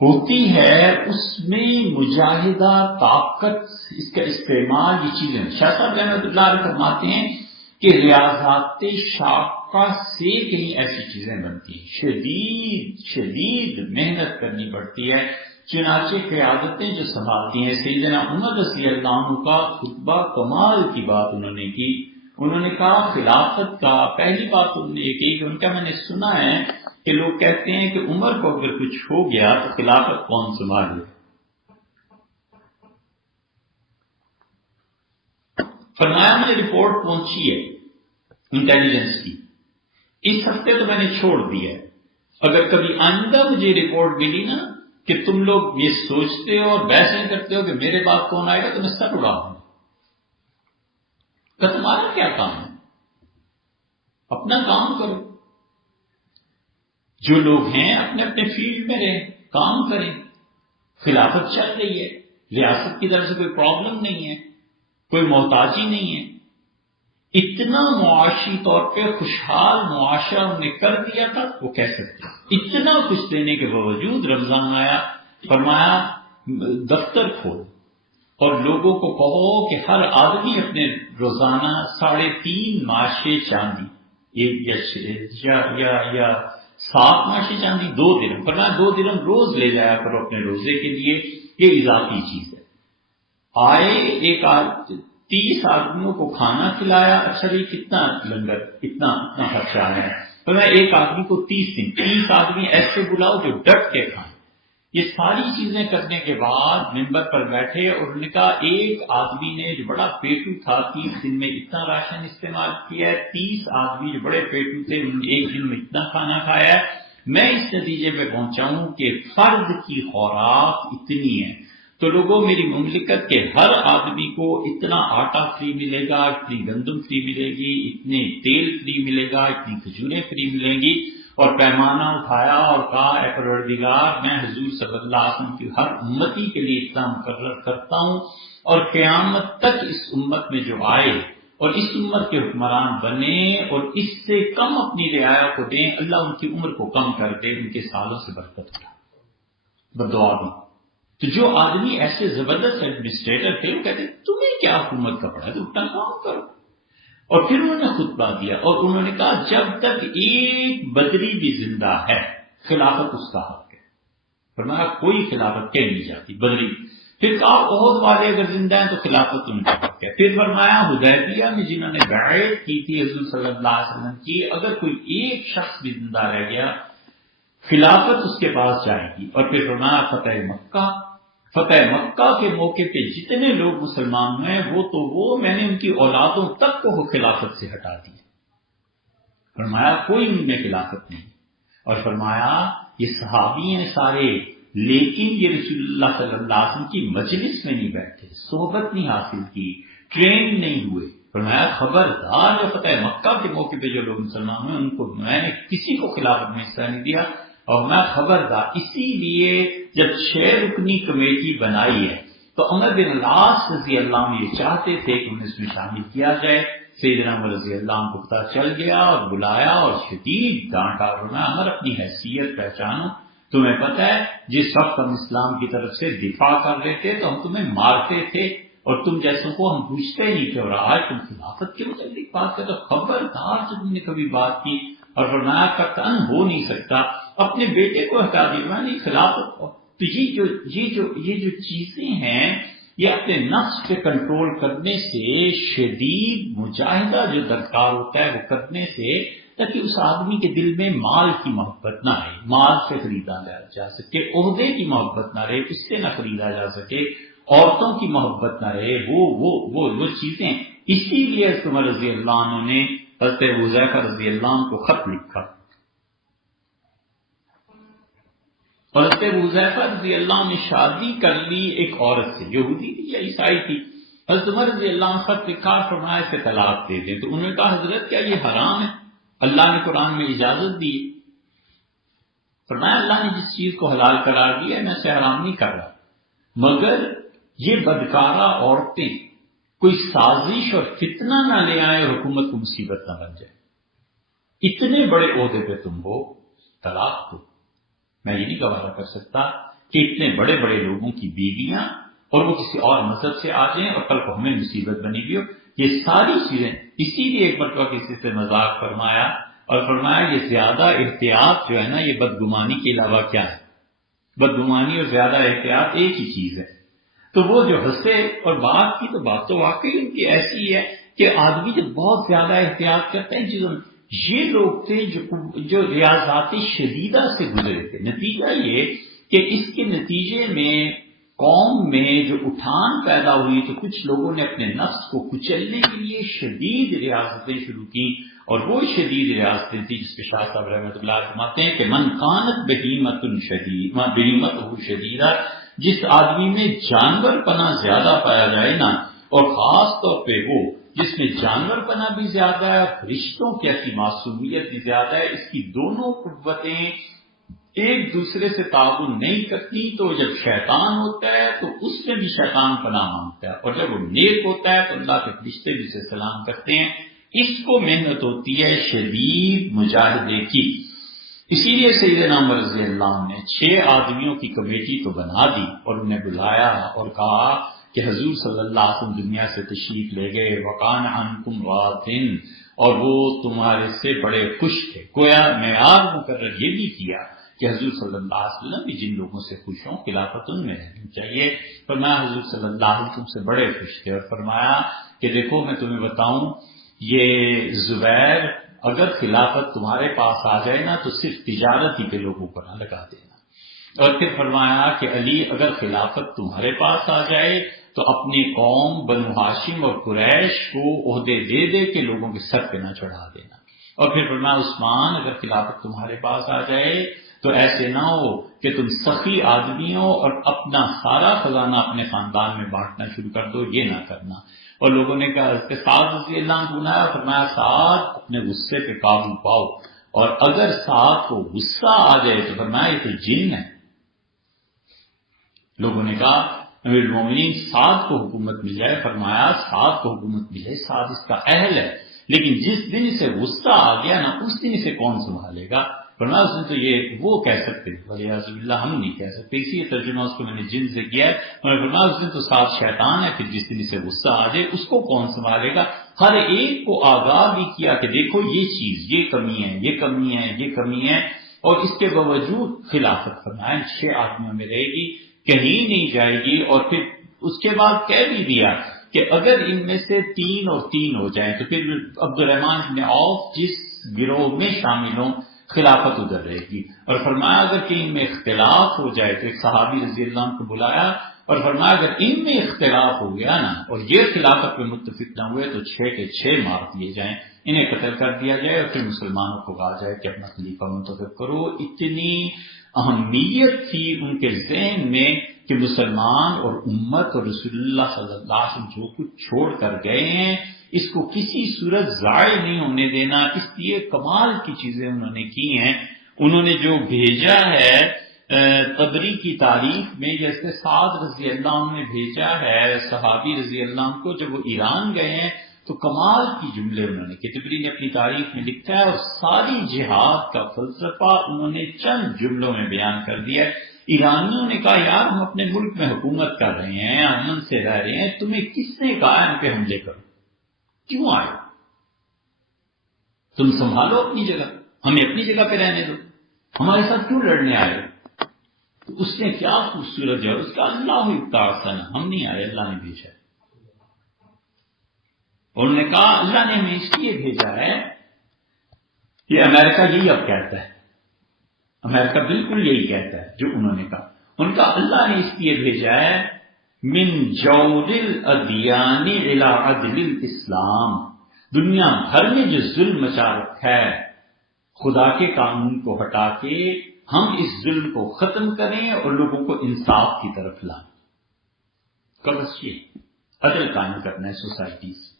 ہوتی ہے اس میں مجاہدہ طاقت، اس کا استعمال، یہ چیزیں. شاہ صاحب رحمۃ اللہ علیہ فرماتے ہیں کہ ریاضات شاقہ سے کہیں ایسی چیزیں بنتی ہیں، شدید محنت کرنی پڑتی ہے. چنانچہ قیادتیں جو سنبھالتی ہیں، سیدنا عمر رضی اللہ عنہ کا خطبہ کمال کی بات انہوں نے کی. انہوں نے کہا خلافت کا پہلی بات انہوں نے یہ کہی کہ ان کا میں نے سنا ہے کہ لوگ کہتے ہیں کہ عمر کو اگر کچھ ہو گیا تو خلافت کون سنبھالے. فرمایا مجھے رپورٹ پہنچی ہے انٹیلیجنس کی، اس ہفتے تو میں نے چھوڑ دیا ہے، اگر کبھی آئندہ مجھے رپورٹ ملی نا کہ تم لوگ یہ سوچتے ہو اور بحثیں کرتے ہو کہ میرے بعد کون آئے گا تو میں سر اڑا دوں گا۔ تو تمہارا کیا کام ہے؟ اپنا کام کرو، جو لوگ ہیں اپنے اپنے فیلڈ میں رہیں، کام کریں، خلافت چل رہی ہے، ریاست کی طرف سے کوئی پرابلم نہیں ہے، کوئی محتاجی نہیں ہے، اتنا معاشی طور پہ خوشحال معاشرہ انہوں نے کر دیا تھا، وہ کہہ سکتے اتنا کچھ دینے کے باوجود رمضان آیا، فرمایا دفتر کھول اور لوگوں کو کہو کہ ہر آدمی اپنے روزانہ 3.5 ماشے چاندی یا 7 ماشے چاندی 2 درہم، فرمایا 2 درہم روز لے جایا کرو اپنے روزے کے لیے، یہ اضافی چیز ہے۔ آئے ایک 30 آدمیوں کو کھانا کھلایا، اچھا بھائی کتنا لنگر، اتنا خرچہ آیا ہے، تو میں ایک آدمی کو 30 آدمی ایسے بلاؤ جو ڈٹ کے کھائیں۔ یہ ساری چیزیں کرنے کے بعد ممبر پر بیٹھے اور انہوں نے کہا ایک آدمی نے جو بڑا پیٹو تھا 30 دن میں اتنا راشن استعمال کیا ہے، 30 آدمی جو بڑے پیٹو تھے انہوں نے ایک دن میں اتنا کھانا کھایا ہے۔ میں اس نتیجے پہ پہنچا ہوں کہ فرد کی خوراک اتنی ہے، تو لوگوں میری مملکت کے ہر آدمی کو اتنا آٹا فری ملے گا، اتنی گندم فری ملے گی، اتنے تیل فری ملے گا، اتنی کھجوریں فری ملیں گی، اور پیمانہ اٹھایا اور کہا اے پروردگار میں حضور صلی اللہ علیہ وسلم کی ہر امتی کے لیے اتنا مقرر کرتا ہوں، اور قیامت تک اس امت میں جو آئے اور اس امت کے حکمران بنے اور اس سے کم اپنی رعایا کو دیں، اللہ ان کی عمر کو کم کر دے، ان کے سالوں سے برکت اٹھا، بدعا بھی۔ تو جو آدمی ایسے زبردست ایڈمنسٹریٹر تھے وہ کہتے تمہیں کیا حکومت کا پڑا ہے، تم اپنا کام کرو۔ اور پھر انہوں نے خطبہ دیا اور انہوں نے کہا جب تک ایک بدری بھی زندہ ہے خلافت اس کا حق ہے، فرمایا کوئی خلافت کہہ نہیں جاتی بدری۔ پھر کہا احد والے اگر زندہ ہیں تو خلافت ان کا حق ہے۔ پھر فرمایا حدیبیہ میں جنہوں نے بیعت کی تھی حضور صلی اللہ علیہ وسلم کی، اگر کوئی ایک شخص بھی زندہ رہ گیا خلافت اس کے پاس جائے گی۔ اور پھر فرمایا فتح مکہ کے موقع پہ جتنے لوگ مسلمان ہوئے وہ میں نے ان کی اولادوں تک کو خلافت سے ہٹا دیا، فرمایا کوئی ان میں خلافت نہیں۔ اور فرمایا یہ صحابی ہیں سارے، لیکن یہ رسول اللہ صلی اللہ علیہ وسلم کی مجلس میں نہیں بیٹھے، صحبت نہیں حاصل کی، ٹرین نہیں ہوئے۔ فرمایا خبردار جو فتح مکہ کے موقع پہ جو لوگ مسلمان ہوئے ان کو میں نے کسی کو خلافت میں حصہ نہیں دیا، اور میں خبردار۔ اسی لیے جب 6 رکنی کمیٹی بنائی ہے تو عمر بن العاص رضی اللہ عنہ یہ چاہتے تھے کہ انہیں اس میں شامل کیا جائے، سیدنا عمر رضی اللہ عنہ کو پتہ چل گیا اور بلایا اور شدید ڈانٹا، اور میں عمر اپنی حیثیت پہچانو، تمہیں پتہ ہے جس وقت ہم اسلام کی طرف سے دفاع کر رہے تھے تو ہم تمہیں مارتے تھے اور تم جیسوں کو ہم پوچھتے نہیں تھے، اور آج تم خلافت کے متعلق بات کرتے، خبردار جو تم نے کبھی بات کی۔ اور فرمایا قطعاً ہو نہیں سکتا، اپنے بیٹے کو ہٹا دیا نہیں خلافت کو۔ تو یہ جو چیزیں ہیں یہ اپنے نفس پہ کنٹرول کرنے سے، شدید مجاہدہ جو درکار ہوتا ہے وہ کرنے سے، تاکہ اس آدمی کے دل میں مال کی محبت نہ رہے، مال سے خریدا جا سکے، عہدے کی محبت نہ رہے، اس سے نہ خریدا جا سکے، عورتوں کی محبت نہ رہے، وہ چیزیں۔ اسی لیے عمر رضی اللہ عنہ نے حضرت حذیفہ رضی اللہ عنہ کو خط لکھا، اور حضرت حذیفہ رضی اللہ عنہ نے شادی کر لی ایک عورت سے، یہودی تھی یا عیسائی تھی۔ حضرت عمر رضی اللہ عنہ خط لکھا، فرمایا اسے طلاق دے دیں، تو انہوں نے کہا حضرت کیا یہ حرام ہے؟ اللہ نے قرآن میں اجازت دی۔ فرمایا اللہ نے جس چیز کو حلال قرار دیا ہے میں اسے حرام نہیں کر رہا، مگر یہ بدکارہ عورتیں کوئی سازش اور فتنہ نہ لے آئے اور حکومت کو مصیبت نہ بن جائے، اتنے بڑے عہدے پہ تم ہو، طلاق دو۔ میں یہ نہیں گوارا کر سکتا کہ اتنے بڑے بڑے لوگوں کی بیویاں اور وہ کسی اور مذہب سے آ جائیں اور کل کو ہمیں مصیبت بنی ہوئی ہو۔ یہ ساری چیزیں، اسی لیے ایک مرتبہ کسی سے مذاق فرمایا اور فرمایا یہ زیادہ احتیاط جو ہے نا یہ بدگمانی کے علاوہ کیا ہے؟ بدگمانی اور زیادہ احتیاط ایک ہی چیز ہے۔ تو وہ جو ہنسے اور بات کی تو بات تو واقعی ان کی ایسی ہے کہ آدمی جب بہت زیادہ احتیاط کرتے ہیں چیزوں میں، یہ لوگ تھے جو ریاضات شدیدہ سے گزرے تھے۔ نتیجہ یہ کہ اس کے نتیجے میں قوم میں جو اٹھان پیدا ہوئی تو کچھ لوگوں نے اپنے نفس کو کچلنے کے لیے شدید ریاستیں شروع کی، اور وہ شدید ریاستیں تھی جس پہ شاہ صاحب رحمۃ اللہ فرماتے ہیں کہ من کانت بہیمت شدیدہ، جس آدمی میں جانور پنا زیادہ پایا جائے نا، اور خاص طور پہ وہ جس میں جانور پنا بھی زیادہ ہے، فرشتوں کی ایسی معصومیت بھی زیادہ ہے، اس کی دونوں قوتیں ایک دوسرے سے تعاون نہیں کرتی، تو جب شیطان ہوتا ہے تو اس میں بھی شیطان پناہ مانگتا ہے، اور جب وہ نیک ہوتا ہے تو اللہ کے فرشتے بھی اسے سلام کرتے ہیں۔ اس کو محنت ہوتی ہے شدید مجاہدے کی۔ اسی لیے سیدنا عمر رضی اللہ عنہ نے 6 آدمیوں کی کمیٹی تو بنا دی اور انہیں بلایا اور کہا کہ حضور صلی اللہ علیہ وسلم دنیا سے تشریف لے گئے، وَقَانَ عَنْكُمْ رَاضٍ، اور وہ تمہارے سے بڑے خوش تھے۔ گویا معیار مقرر یہ بھی کیا کہ حضور صلی اللہ علیہ وسلم بھی جن لوگوں سے خوش ہوں خلافت ان میں رہنی چاہیے۔ فرمایا حضور صلی اللہ علیہ وسلم سے بڑے خوش تھے، اور فرمایا کہ دیکھو میں تمہیں بتاؤں، یہ زبیر اگر خلافت تمہارے پاس آ جائے نا تو صرف تجارت ہی پہ لوگوں کو نہ لگا دینا، اور پھر فرمایا کہ علی اگر خلافت تمہارے پاس آ جائے تو اپنی قوم بنو ہاشم اور قریش کو عہدے دے دے کے لوگوں کے سر پہ نہ چڑھا دینا، اور پھر فرمایا عثمان اگر خلافت تمہارے پاس آ جائے تو ایسے نہ ہو کہ تم سخی آدمی ہو اور اپنا سارا خزانہ اپنے خاندان میں بانٹنا شروع کر دو، یہ نہ کرنا۔ اور لوگوں نے کہا حضرت سعد رضی اللہ عنہ بنایا، فرمایا سعد اپنے غصے پہ قابو پاؤ، اور اگر سعد کو غصہ آ جائے تو فرمایا یہ تو جن ہے۔ لوگوں نے کہا امیر المومنین سعد کو حکومت مل جائے، فرمایا سعد کو حکومت مل جائے، سعد اس کا اہل ہے، لیکن جس دن اسے غصہ آ گیا نا اس دن اسے کون سنبھالے گا؟ فرمایا اس نے تو یہ وہ کہہ سکتے ولیعذ باللہ، ہم نہیں کہہ سکتے، اسی ترجمہ اس کو میں نے جن سے کیا ہے۔ فرمایا اس دن تو ساتھ شیطان ہے، پھر جس دن اسے غصہ آ جائے اس کو کون سنبھالے گا؟ ہر ایک کو آگاہ بھی کیا کہ دیکھو یہ چیز، یہ کمی ہے، یہ کمی ہے، یہ کمی ہے، اور اس کے باوجود خلافت فرمایا 6 آدمیوں میں رہے گی، کہیں نہیں جائے گی، اور پھر اس کے بعد کہہ بھی دیا کہ اگر ان میں سے 3 اور 3 ہو جائیں تو پھر عبد الرحمن بن عوف جس گروہ میں شامل ہوں خلافت ادھر رہے گی، اور فرمایا اگر کہ ان میں اختلاف ہو جائے تو ایک صحابی رضی اللہ عنہ کو بلایا اور فرمایا اگر ان میں اختلاف ہو گیا نا اور یہ خلافت پہ متفق نہ ہوئے تو 6 کے 6 مار دیے جائیں، انہیں قتل کر دیا جائے، اور پھر مسلمانوں کو کہا جائے کہ اپنا خلیفہ منتخب کرو۔ اتنی اہمیت تھی ان کے ذہن میں کہ مسلمان اور امت اور رسول اللہ صلی اللہ علیہ وسلم جو کچھ چھوڑ کر گئے ہیں اس کو کسی صورت ضائع نہیں ہونے دینا، اس لیے کمال کی چیزیں انہوں نے کی ہیں۔ انہوں نے جو بھیجا ہے طبری کی تاریخ میں، جیسے سعد رضی اللہ عنہ نے بھیجا ہے صحابی رضی اللہ عنہ کو جب وہ ایران گئے ہیں تو کمال کی جملے انہوں نے کہ طبری نے اپنی تاریخ میں لکھا ہے، اور ساری جہاد کا فلسفہ انہوں نے چند جملوں میں بیان کر دیا ہے۔ ایرانیوں نے کہا یار ہم اپنے ملک میں حکومت کر رہے ہیں، امن سے رہ رہے ہیں، تمہیں کس نے کہا ان پہ حملے کرو؟ کیوں آئے؟ تم سنبھالو اپنی جگہ، ہمیں اپنی جگہ پہ رہنے دو، ہمارے ساتھ کیوں لڑنے آئے؟ تو اس نے کیا خوبصورت ہے اس کا اللہ اختارسن، ہم نہیں آئے، اللہ نے بھیجا ہے۔ اور انہوں نے کہا اللہ نے ہمیں اس لیے بھیجا ہے کہ امریکہ یہی اب کہتا ہے، امریکہ بالکل یہی کہتا ہے جو انہوں نے کہا، ان کا اللہ نے اس لیے بھیجا ہے من جور الادیان الی عدل الاسلام، دنیا بھر میں جو ظلم مچا رکھا ہے خدا کے قانون کو ہٹا کے ہم اس ظلم کو ختم کریں اور لوگوں کو انصاف کی طرف لائیں۔ قرض یہ عدل قائم کرنا ہے، سوسائٹی سے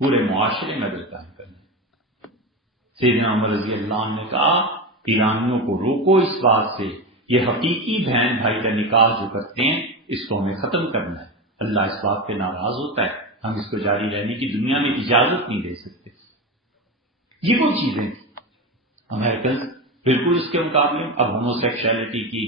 پورے معاشرے میں عدل قائم کرنا ہے۔ سیدنا عمر رضی اللہ عنہ نے کہا ایرانیوں کو روکو اس بات سے، یہ حقیقی بہن بھائی کا نکاح جو کرتے ہیں اس کو ہمیں ختم کرنا ہے، اللہ اس بات پہ ناراض ہوتا ہے، ہم اس کو جاری رہنے کی دنیا میں اجازت نہیں دے سکتے۔ یہ وہ چیزیں تھیں۔ امریکن بالکل اس کے مقابلے اب ہومو سیکشولیٹی کی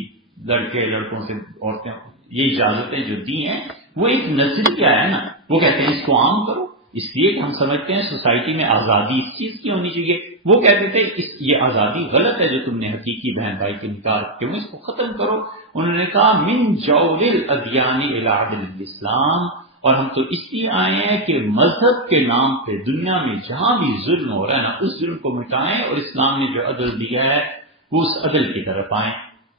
لڑکے لڑکوں سے عورتیں یہ اجازتیں جو دی ہیں وہ ایک نظریہ ہے نا، وہ کہتے ہیں اس کو عام کرو، اس لیے کہ ہم سمجھتے ہیں سوسائٹی میں آزادی اس چیز کی ہونی چاہیے۔ وہ کہتے تھے یہ آزادی غلط ہے جو تم نے حقیقی بہن بھائی کے نکاح کیوں، اس کو ختم کرو۔ انہوں نے کہا من جور الادیان الی عدل الاسلام، اور ہم تو اس لیے آئے ہیں کہ مذہب کے نام پہ دنیا میں جہاں بھی ظلم ہو رہا ہے نا اس ظلم کو مٹائیں، اور اسلام نے جو عدل دیا ہے وہ اس عدل کی طرف آئیں۔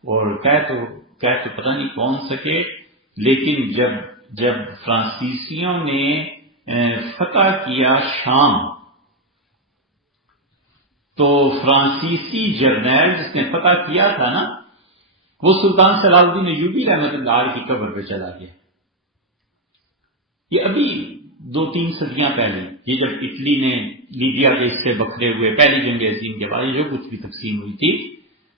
اور کہہ تو پتہ نہیں کون سکے لیکن جب فرانسیسیوں نے فتح کیا شام، تو فرانسیسی جرنیل جس نے فتح کیا تھا نا، وہ سلطان صلاح الدین ایوبی رحمۃ اللہ علیہ کی قبر پہ چلا گیا. یہ ابھی 2-3 صدیاں پہلے، یہ جب اٹلی نے لیبیا کے حصے بکھرے ہوئے، پہلی جنگ عظیم کے بعد جو کچھ بھی تقسیم ہوئی تھی،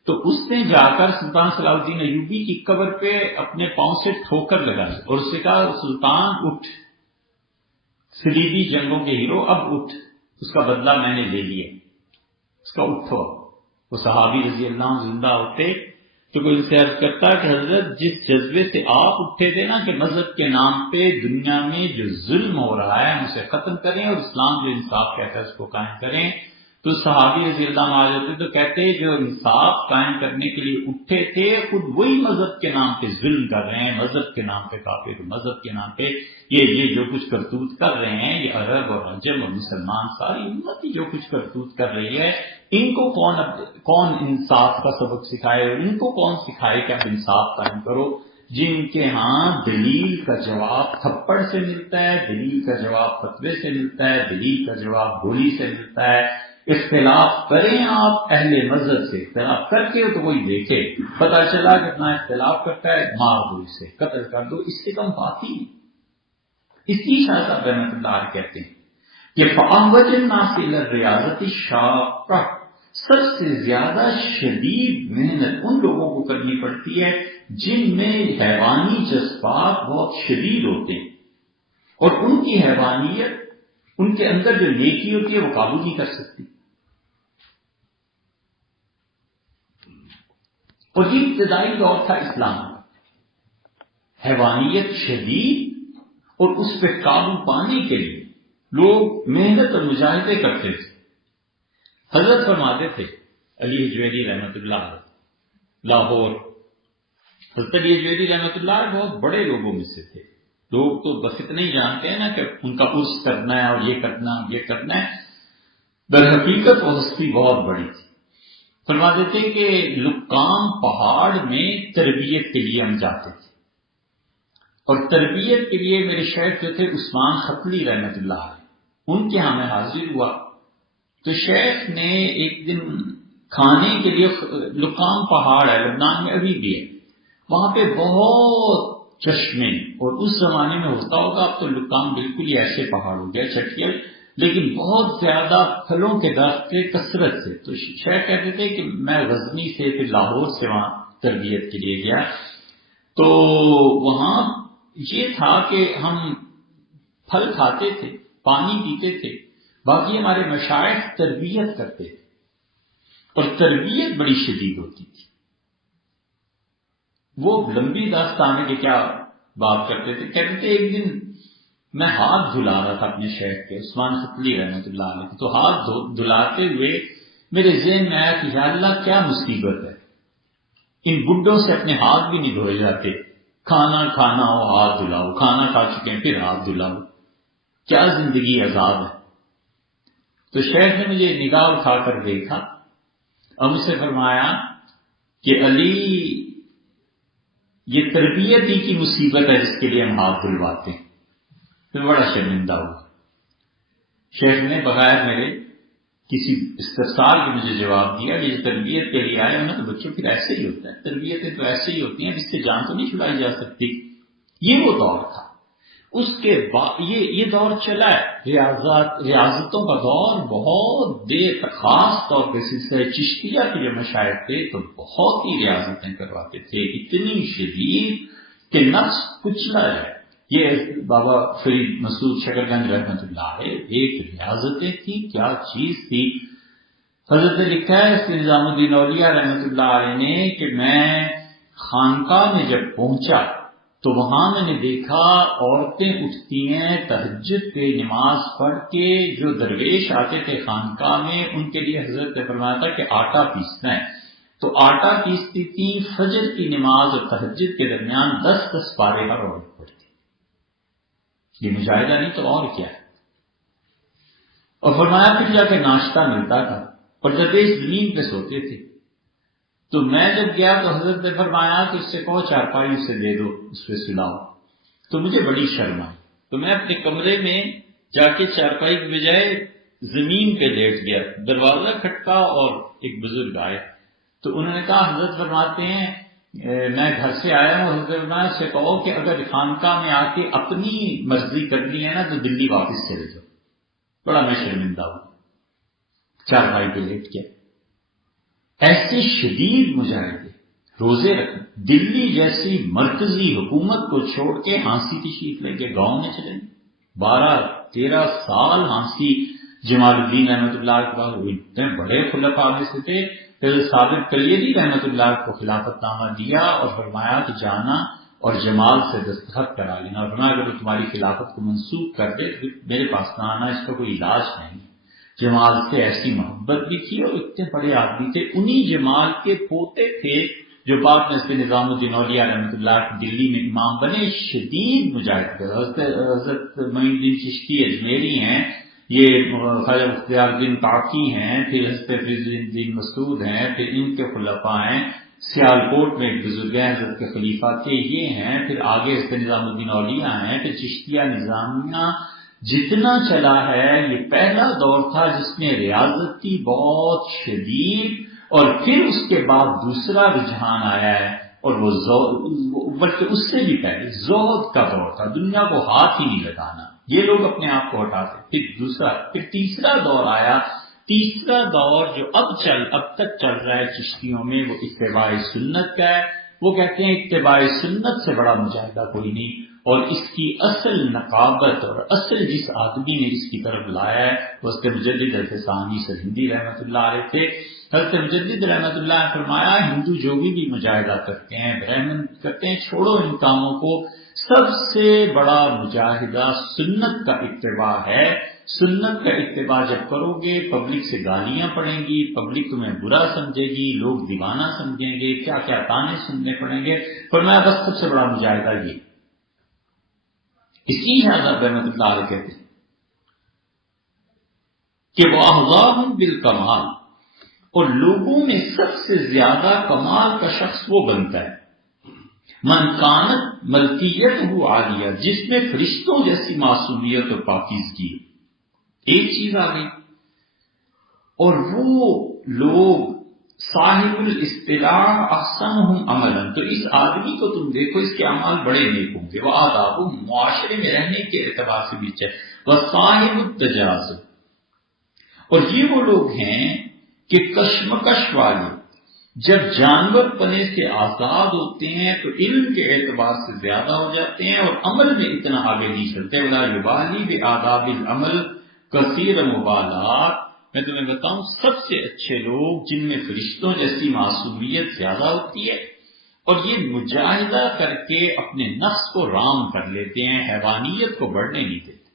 تو اس نے جا کر سلطان صلاح الدین ایوبی کی قبر پہ اپنے پاؤں سے ٹھوکر لگائی اور اس سے کہا سلطان اٹھ، صلیبی جنگوں کے ہیرو اب اٹھ، اس کا بدلہ میں نے لے لیا، اس کا اٹھو. وہ صحابی رضی اللہ عنہ زندہ ہوتے تو کوئی ان سے عرض کرتا کہ حضرت جس جذبے سے آپ اٹھے تھے نا کہ مذہب کے نام پہ دنیا میں جو ظلم ہو رہا ہے ہم اسے ختم کریں اور اسلام جو انصاف کہتا ہے اس کو قائم کریں، تو صحابی رضی اللہ عنہ آ جاتے تو کہتے جو انصاف قائم کرنے کے لیے اٹھے تھے خود وہی مذہب کے نام پہ ظلم کر رہے ہیں، مذہب کے نام پہ کافر، مذہب کے نام پہ یہ جو کچھ کرتوت کر رہے ہیں، یہ عرب اور عجم اور مسلمان ساری امت ہی جو کچھ کرتوت کر رہی ہے، ان کو کون انصاف کا سبق سکھائے اور ان کو کون سکھائے کہ آپ انصاف قائم کرو، جن کے ہاں دلیل کا جواب تھپڑ سے ملتا ہے، دلیل کا جواب فتوے سے ملتا ہے، دلیل کا جواب گولی سے ملتا ہے. اختلاف کریں آپ اہل مذہب سے، اختلاف کر کے تو کوئی دیکھے، پتہ چلا کہ اتنا اختلاف کرتا ہے، مار دو اسے، قتل کر دو، اس سے کم بات ہی نہیں. اس لیے شاہ صاحب رحمۃ اللہ علیہ کہتے ہیں کہ فَأَنْوَجِ النَّاسِ إِلَى الرِّيَاضَةِ الشَّاقَّةِ، سب سے زیادہ شدید محنت ان لوگوں کو کرنی پڑتی ہے جن میں حیوانی جذبات بہت شدید ہوتے ہیں اور ان کی حیوانیت، ان کے اندر جو نیکی ہوتی ہے وہ قابو نہیں کر سکتی. اور یہ ابتدائی دور تھا اسلام کا، حیوانیت شدید اور اس پہ قابو پانے کے لیے لوگ محنت اور مجاہدے کرتے تھے. حضرت فرماتے تھے علی حجویری رحمۃ اللہ علیہ لاہور، حضرت علی حجویری رحمۃ اللہ علیہ بہت بڑے لوگوں میں سے تھے. لوگ تو بس اتنے ہی جانتے ہیں نا کہ ان کا عرس کرنا ہے اور یہ کرنا یہ کرنا ہے، در حقیقت وہ ہستی بہت بڑی تھی. فرماتے تھے کہ لکام پہاڑ میں تربیت کے لیے ہم جاتے تھے اور تربیت کے لیے میرے شیخ جو تھے عثمان ختلی رحمۃ اللہ علیہ، ان کے ہاں میں حاضر ہوا. تو شیخ نے ایک دن کھانے کے لیے، لکام پہاڑ ہے لبنان میں ابھی بھی ہے، وہاں پہ بہت چشمے، اور اس زمانے میں ہوتا ہوگا، اب تو لکام بالکل ہی ایسے پہاڑ ہو گیا چٹیل، لیکن بہت زیادہ پھلوں کے درخت کے کثرت سے. تو شیخ کہتے تھے کہ میں غزنی سے پھر لاہور سے وہاں تربیت کے لیے گیا، تو وہاں یہ تھا کہ ہم پھل کھاتے تھے، پانی پیتے تھے، باقی ہمارے مشائخ تربیت کرتے تھے اور تربیت بڑی شدید ہوتی تھی. وہ لمبی داستان ہے کہ کیا بات کرتے تھے. کہتے تھے ایک دن میں ہاتھ دھلا رہا تھا اپنے شیخ کے عثمان ختلی رحمۃ اللہ علیہ، تو ہاتھ دھلاتے ہوئے میرے ذہن میں آیا کہ یا اللہ کیا مصیبت ہے، ان بڈھوں سے اپنے ہاتھ بھی نہیں دھوئے جاتے، کھانا کھانا ہو ہاتھ دھلاؤ، کھانا کھا چکے ہیں پھر ہاتھ دھلاؤ، کیا زندگی عذاب ہے. تو شیخ نے مجھے نگاہ اٹھا کر دیکھا اور مجھ سے فرمایا کہ علی یہ تربیت ہی کی مصیبت ہے جس کے لیے ہم ہاتھ دھلواتے ہیں. پھر بڑا شرمندہ ہوا. شیخ نے بغیر میرے کسی استفسار کے مجھے جواب دیا کہ یہ تربیت کے لیے آئے نا تو بچوں پھر ایسے ہی ہوتا ہے، تربیتیں تو ایسے ہی ہوتی ہیں، جس سے جان تو نہیں چھڑائی جا سکتی. یہ وہ دور تھا. اس کے بعد یہ دور چلا ہے ریاضتوں کا دور بہت دیر تک، خاص طور پہ سلسلہ چشتیہ کے جو مشائخ تھے تو بہت ہی ریاضتیں کرواتے تھے، اتنی شدید کہ نفس کچلا ہے. یہ بابا فرید مسعود شکرگنج رحمۃ اللہ علیہ ایک ریاضتیں تھی، کیا چیز تھی. حضرت نے لکھا ہے نظام الدین اولیاء رحمۃ اللہ علیہ نے کہ میں خانقاہ میں جب پہنچا تو وہاں میں نے دیکھا عورتیں اٹھتی ہیں تہجد کی نماز پڑھ کے، جو درویش آتے تھے خانقاہ میں ان کے لیے حضرت نے فرمایا تھا کہ آٹا پیسنا ہے، تو آٹا پیستی تھی. فجر کی نماز اور تہجد کے درمیان 10 پارے ہر عورت پڑھتی. یہ مجاہدہ نہیں تو اور کیا ہے. اور فرمایا پھر جا کے ناشتہ ملتا تھا اور درویش زمین پہ سوتے تھے. تو میں جب گیا تو حضرت نے فرمایا کہ اس سے کہو چارپائی اسے دے دو، اس پہ سلاؤ۔ تو مجھے بڑی شرم آئی، تو میں اپنے کمرے میں جا کے چارپائی کے بجائے زمین پہ لیٹ گیا۔ دروازہ کھٹکا اور ایک بزرگ آئے، تو انہوں نے کہا حضرت فرماتے ہیں میں گھر سے آیا ہوں، حضرت فرمایا سے کہو کہ اگر خانقاہ میں آ کے اپنی مرضی کرنی ہے نا تو دلی واپس چلے جاؤ۔ بڑا میں شرمندہ ہوں، چارپائی پہ لیٹ گیا۔ ایسے شدید مجاہدے، روزے رکھنا، دلی جیسی مرکزی حکومت کو چھوڑ کے ہانسی تشریف لے کے گاؤں میں چلیں، 12-13 سال ہانسی جمال الدین رحمۃ اللہ کے بعد وہ اتنے بڑے خلفاء میں سے تھے۔ پھر صادق کلیری رحمۃ اللہ کو خلافت نامہ دیا اور فرمایا کہ جانا اور جمال سے دستخط کرا لینا، اور فرمایا اگر وہ تمہاری خلافت کو منسوخ کر دے تو میرے پاس نہ آنا، اس کا کوئی علاج نہیں۔ جمال سے ایسی محبت بھی تھی اور اتنے بڑے آدمی تھے۔ انہی جمال کے پوتے تھے جو بعد میں اس کے نظام الدین اولیاء رحمۃ اللہ دلی میں امام بنے، شدید مجاہد تھے۔ حضرت معین الدین چشتی اجمیری ہیں، یہ خواجہ مختار الدین کاکی ہیں، پھر حضرت فیض الدین مسعود ہیں، پھر ان کے خلفاء ہیں۔ سیالکوٹ میں ایک بزرگ ہیں حضرت کے خلیفہ تھے، یہ ہیں، پھر آگے اس کے نظام الدین اولیاء ہیں، پھر چشتیہ نظامیہ جتنا چلا ہے یہ پہلا دور تھا جس میں ریاضت تھی بہت شدید، اور پھر اس کے بعد دوسرا رجحان آیا ہے، اور وہ بلکہ اس سے بھی پہلے زہد کا دور تھا، دنیا کو ہاتھ ہی نہیں لگانا، یہ لوگ اپنے آپ کو ہٹاتے۔ پھر تیسرا دور آیا، تیسرا دور جو اب تک چل رہا ہے چشتیوں میں، وہ اتباع سنت کا ہے۔ وہ کہتے ہیں اتباع سنت سے بڑا مجاہدہ کوئی نہیں، اور اس کی اصل نقابت اور اصل جس آدمی نے اس کی طرف لایا ہے وہ اس کے مجدد حضرت ثانی سرہندی رحمۃ اللہ علیہ تھے۔ حضرت مجدد رحمۃ اللہ نے فرمایا ہندو جو بھی مجاہدہ کرتے ہیں، برہمن کرتے ہیں، چھوڑو ان کاموں کو، سب سے بڑا مجاہدہ سنت کا اتباع ہے۔ سنت کا اتباع جب کرو گے پبلک سے گالیاں پڑیں گی، پبلک تمہیں برا سمجھے گی، لوگ دیوانہ سمجھیں گے، کیا کیا تانے سننے پڑیں گے، فرمایا بس سب سے بڑا مجاہدہ یہ۔ اسی حضرت رحمۃ اللہ علیہ کہتے ہیں کہ وہ احظاہم بالکمال، اور لوگوں میں سب سے زیادہ کمال کا شخص وہ بنتا ہے من کانت ملکیتہ عالیہ، جس میں فرشتوں جیسی معصومیت اور پاکیزگی۔ ایک چیز آ گئی، اور وہ لوگ صاحب الاصطلاح احسنہم عملا، تو اس آدمی کو تم دیکھو اس کے اعمال بڑے نیک ہوں گے، وہ آداب معاشرے میں رہنے کے اعتبار سے بھی اچھا ہے، وہ صاحب التجاذب، اور یہ وہ لوگ ہیں کہ کشمکش والے جب جانور پنے سے آزاد ہوتے ہیں تو علم کے اعتبار سے زیادہ ہو جاتے ہیں اور عمل میں اتنا آگے نہیں چلتے۔ ولا یبالی بآداب العمل کثیر مبالات، میں تمہیں بتاؤں سب سے اچھے لوگ جن میں فرشتوں جیسی معصومیت زیادہ ہوتی ہے، اور یہ مجاہدہ کر کے اپنے نفس کو رام کر لیتے ہیں، حیوانیت کو بڑھنے نہیں دیتے،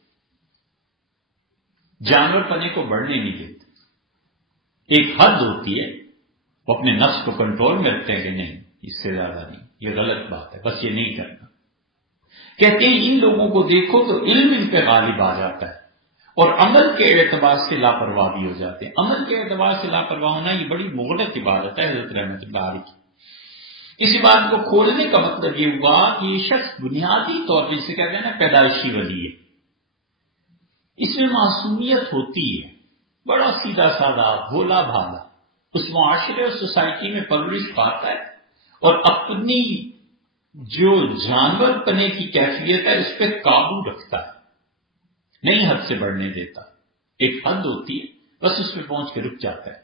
جانور پنے کو بڑھنے نہیں دیتے۔ ایک حد ہوتی ہے، وہ اپنے نفس کو کنٹرول میں رکھتے ہیں کہ نہیں اس سے زیادہ نہیں، یہ غلط بات ہے، بس یہ نہیں کرنا۔ کہتے ہیں ان لوگوں کو دیکھو تو علم ان پہ غالب آ جاتا ہے، اور عمل کے اعتبار سے لاپرواہ بھی ہو جاتے ہیں۔ عمل کے اعتبار سے لاپرواہ ہونا یہ بڑی مغلق عبادت ہے حضرت رحمۃ اللہ علیہ کی۔ اسی بات کو کھولنے کا مطلب یہ ہوا کہ یہ شخص بنیادی طور پر جسے کہتے ہیں نا پیدائشی ولی ہے، اس میں معصومیت ہوتی ہے، بڑا سیدھا سادہ بھولا بھالا، اس معاشرے اور سوسائٹی میں پرورش پاتا ہے، اور اپنی جو جانور پنے کی کیفیت ہے اس پہ قابو رکھتا ہے، نہیں حد سے بڑھنے دیتا۔ ایک حد ہوتی ہے، بس اس پہ پہنچ کے رک جاتا ہے،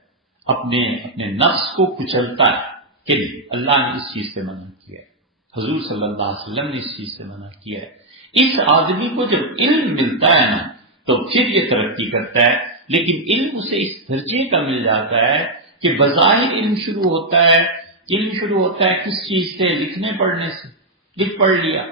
اپنے نفس کو کچلتا ہے کہ نہیں، اللہ نے اس چیز سے منع کیا ہے، حضور صلی اللہ علیہ وسلم نے اس چیز سے منع کیا ہے۔ اس آدمی کو جب علم ملتا ہے نا تو پھر یہ ترقی کرتا ہے، لیکن علم اسے اس درجے کا مل جاتا ہے کہ بظاہر علم شروع ہوتا ہے کس چیز سے؟ لکھنے پڑھنے سے، لکھ پڑھ لیا،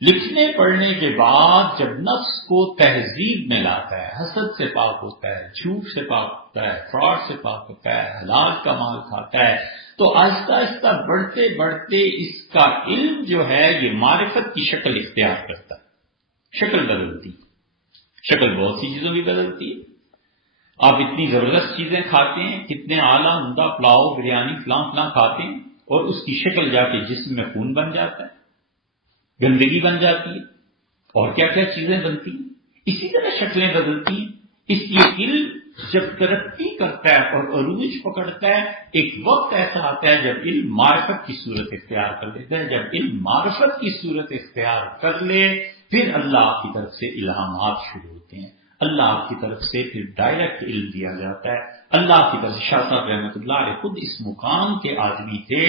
لکھنے پڑھنے کے بعد جب نفس کو تہذیب میں لاتا ہے، حسد سے پاک ہوتا ہے، جھوٹ سے پاک ہوتا ہے، فراڈ سے پاک ہوتا ہے، حلال کا مال کھاتا ہے، تو آہستہ آہستہ بڑھتے بڑھتے اس کا علم جو ہے یہ معرفت کی شکل اختیار کرتا ہے، شکل بدلتی، شکل بہت سی چیزوں کی بدلتی ہے۔ آپ اتنی زبردست چیزیں کھاتے ہیں، کتنے اعلیٰ عمدہ پلاؤ بریانی فلاں فلاں کھاتے ہیں، اور اس کی شکل جا کے جسم میں خون بن جاتا ہے، گندگی بن جاتی ہے، اور کیا کیا چیزیں بنتی ہیں، اسی طرح شکلیں بدلتی ہیں۔ اس لیے علم جب ترقی کرتا ہے اور عروج پکڑتا ہے، ایک وقت ایسا آتا ہے جب علم معرفت کی صورت اختیار کر لیتا ہے۔ جب علم معرفت کی صورت اختیار کر لے، پھر اللہ کی طرف سے الہامات شروع ہوتے ہیں، اللہ کی طرف سے پھر ڈائریکٹ علم دیا جاتا ہے۔ اللہ کی طرف سے شاہ صاحب رحمۃ اللہ علیہ خود اس مقام کے آدمی تھے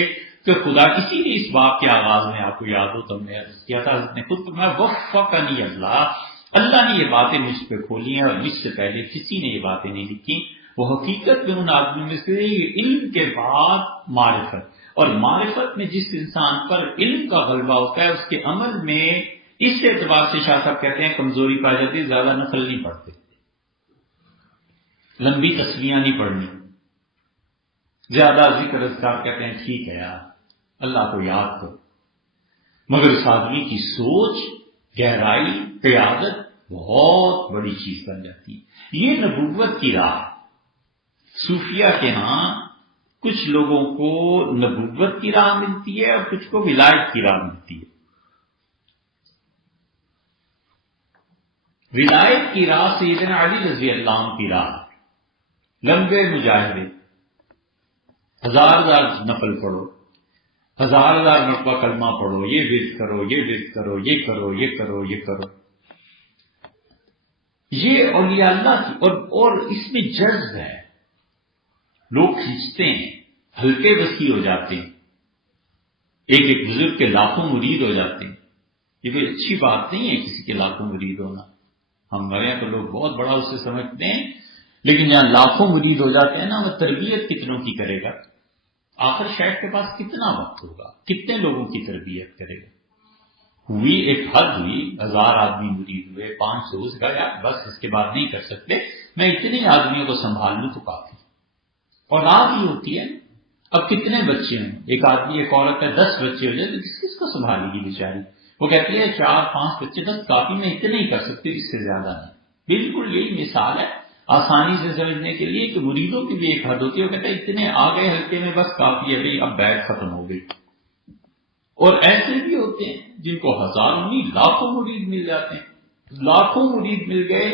کہ خدا، اسی لیے اس باب کے آغاز میں آپ کو یاد ہو تو میں عرض کیا تھا، حضرت نے خود فرمایا وفقنی اللہ نے یہ باتیں مجھ پہ کھولی ہیں، اور مجھ سے پہلے کسی نے یہ باتیں نہیں لکھی۔ وہ حقیقت میں ان آدمیوں میں سے علم کے بعد معرفت، اور معرفت میں جس انسان پر علم کا غلبہ ہوتا ہے اس کے عمل میں اس اعتبار سے شاہ صاحب کہتے ہیں کمزوری پائی جاتی ہے، زیادہ نفل نہیں پڑھتے، لمبی تسبیحاں نہیں پڑھنی، زیادہ ذکر اذکار، کہتے ہیں ٹھیک ہے یار اللہ کو یاد کرو، مگر اس آدمی کی سوچ، گہرائی، قیادت بہت بڑی چیز بن جاتی ہے۔ یہ نبوت کی راہ۔ صوفیہ کے ہاں کچھ لوگوں کو نبوت کی راہ ملتی ہے اور کچھ کو ولایت کی راہ ملتی ہے۔ ولایت کی راہ سیدنا علی رضی اللہ عنہ کی راہ، لمبے مجاہدے، ہزار نفل پڑھو، ہزار مرتبہ کلمہ پڑھو، یہ ورد کرو، یہ ورد کرو، یہ کرو، یہ کرو، یہ کرو، یہ اولیاء اللہ کی، اور اس میں جذب ہے، لوگ کھینچتے ہیں، ہلکے وسیع ہو جاتے ہیں، ایک ایک بزرگ کے لاکھوں مرید ہو جاتے ہیں۔ یہ کوئی اچھی بات نہیں ہے کسی کے لاکھوں مرید ہونا، ہمارے یہاں تو لوگ بہت بڑا اسے سمجھتے ہیں، لیکن جہاں لاکھوں مرید ہو جاتے ہیں نا، وہ تربیت کتنوں کی کرے گا؟ آخر شیخ کے پاس کتنا وقت ہوگا، کتنے لوگوں کی تربیت کرے گا؟ ہوئی ایک حد ہوئی، 1000 آدمی مرید ہوئے، 500، اس کا یار بس اس کے بعد نہیں کر سکتے، میں اتنے آدمیوں کو سنبھال لوں تو کافی۔ اور رات ہی ہوتی ہے، اب کتنے بچے ہیں، ایک آدمی ایک عورت ہے، 10 بچے ہو جائے تو کس کو سنبھالے گی بیچاری؟ وہ کہتی ہے 4-5 بچے 10 کافی، میں اتنے ہی کر سکتی، اس سے زیادہ نہیں۔ بالکل یہی مثال ہے آسانی سے سمجھنے کے لیے کہ مریدوں کی بھی ایک حد ہوتی ہے، وہ کہتے ہیں اتنے آ گئے ہلکے میں، بس کافی ہے بھائی، اب بیٹھ ختم ہو گئی۔ اور ایسے بھی ہوتے ہیں جن کو ہزاروں نہیں لاکھوں مرید مل جاتے ہیں، لاکھوں مرید مل گئے،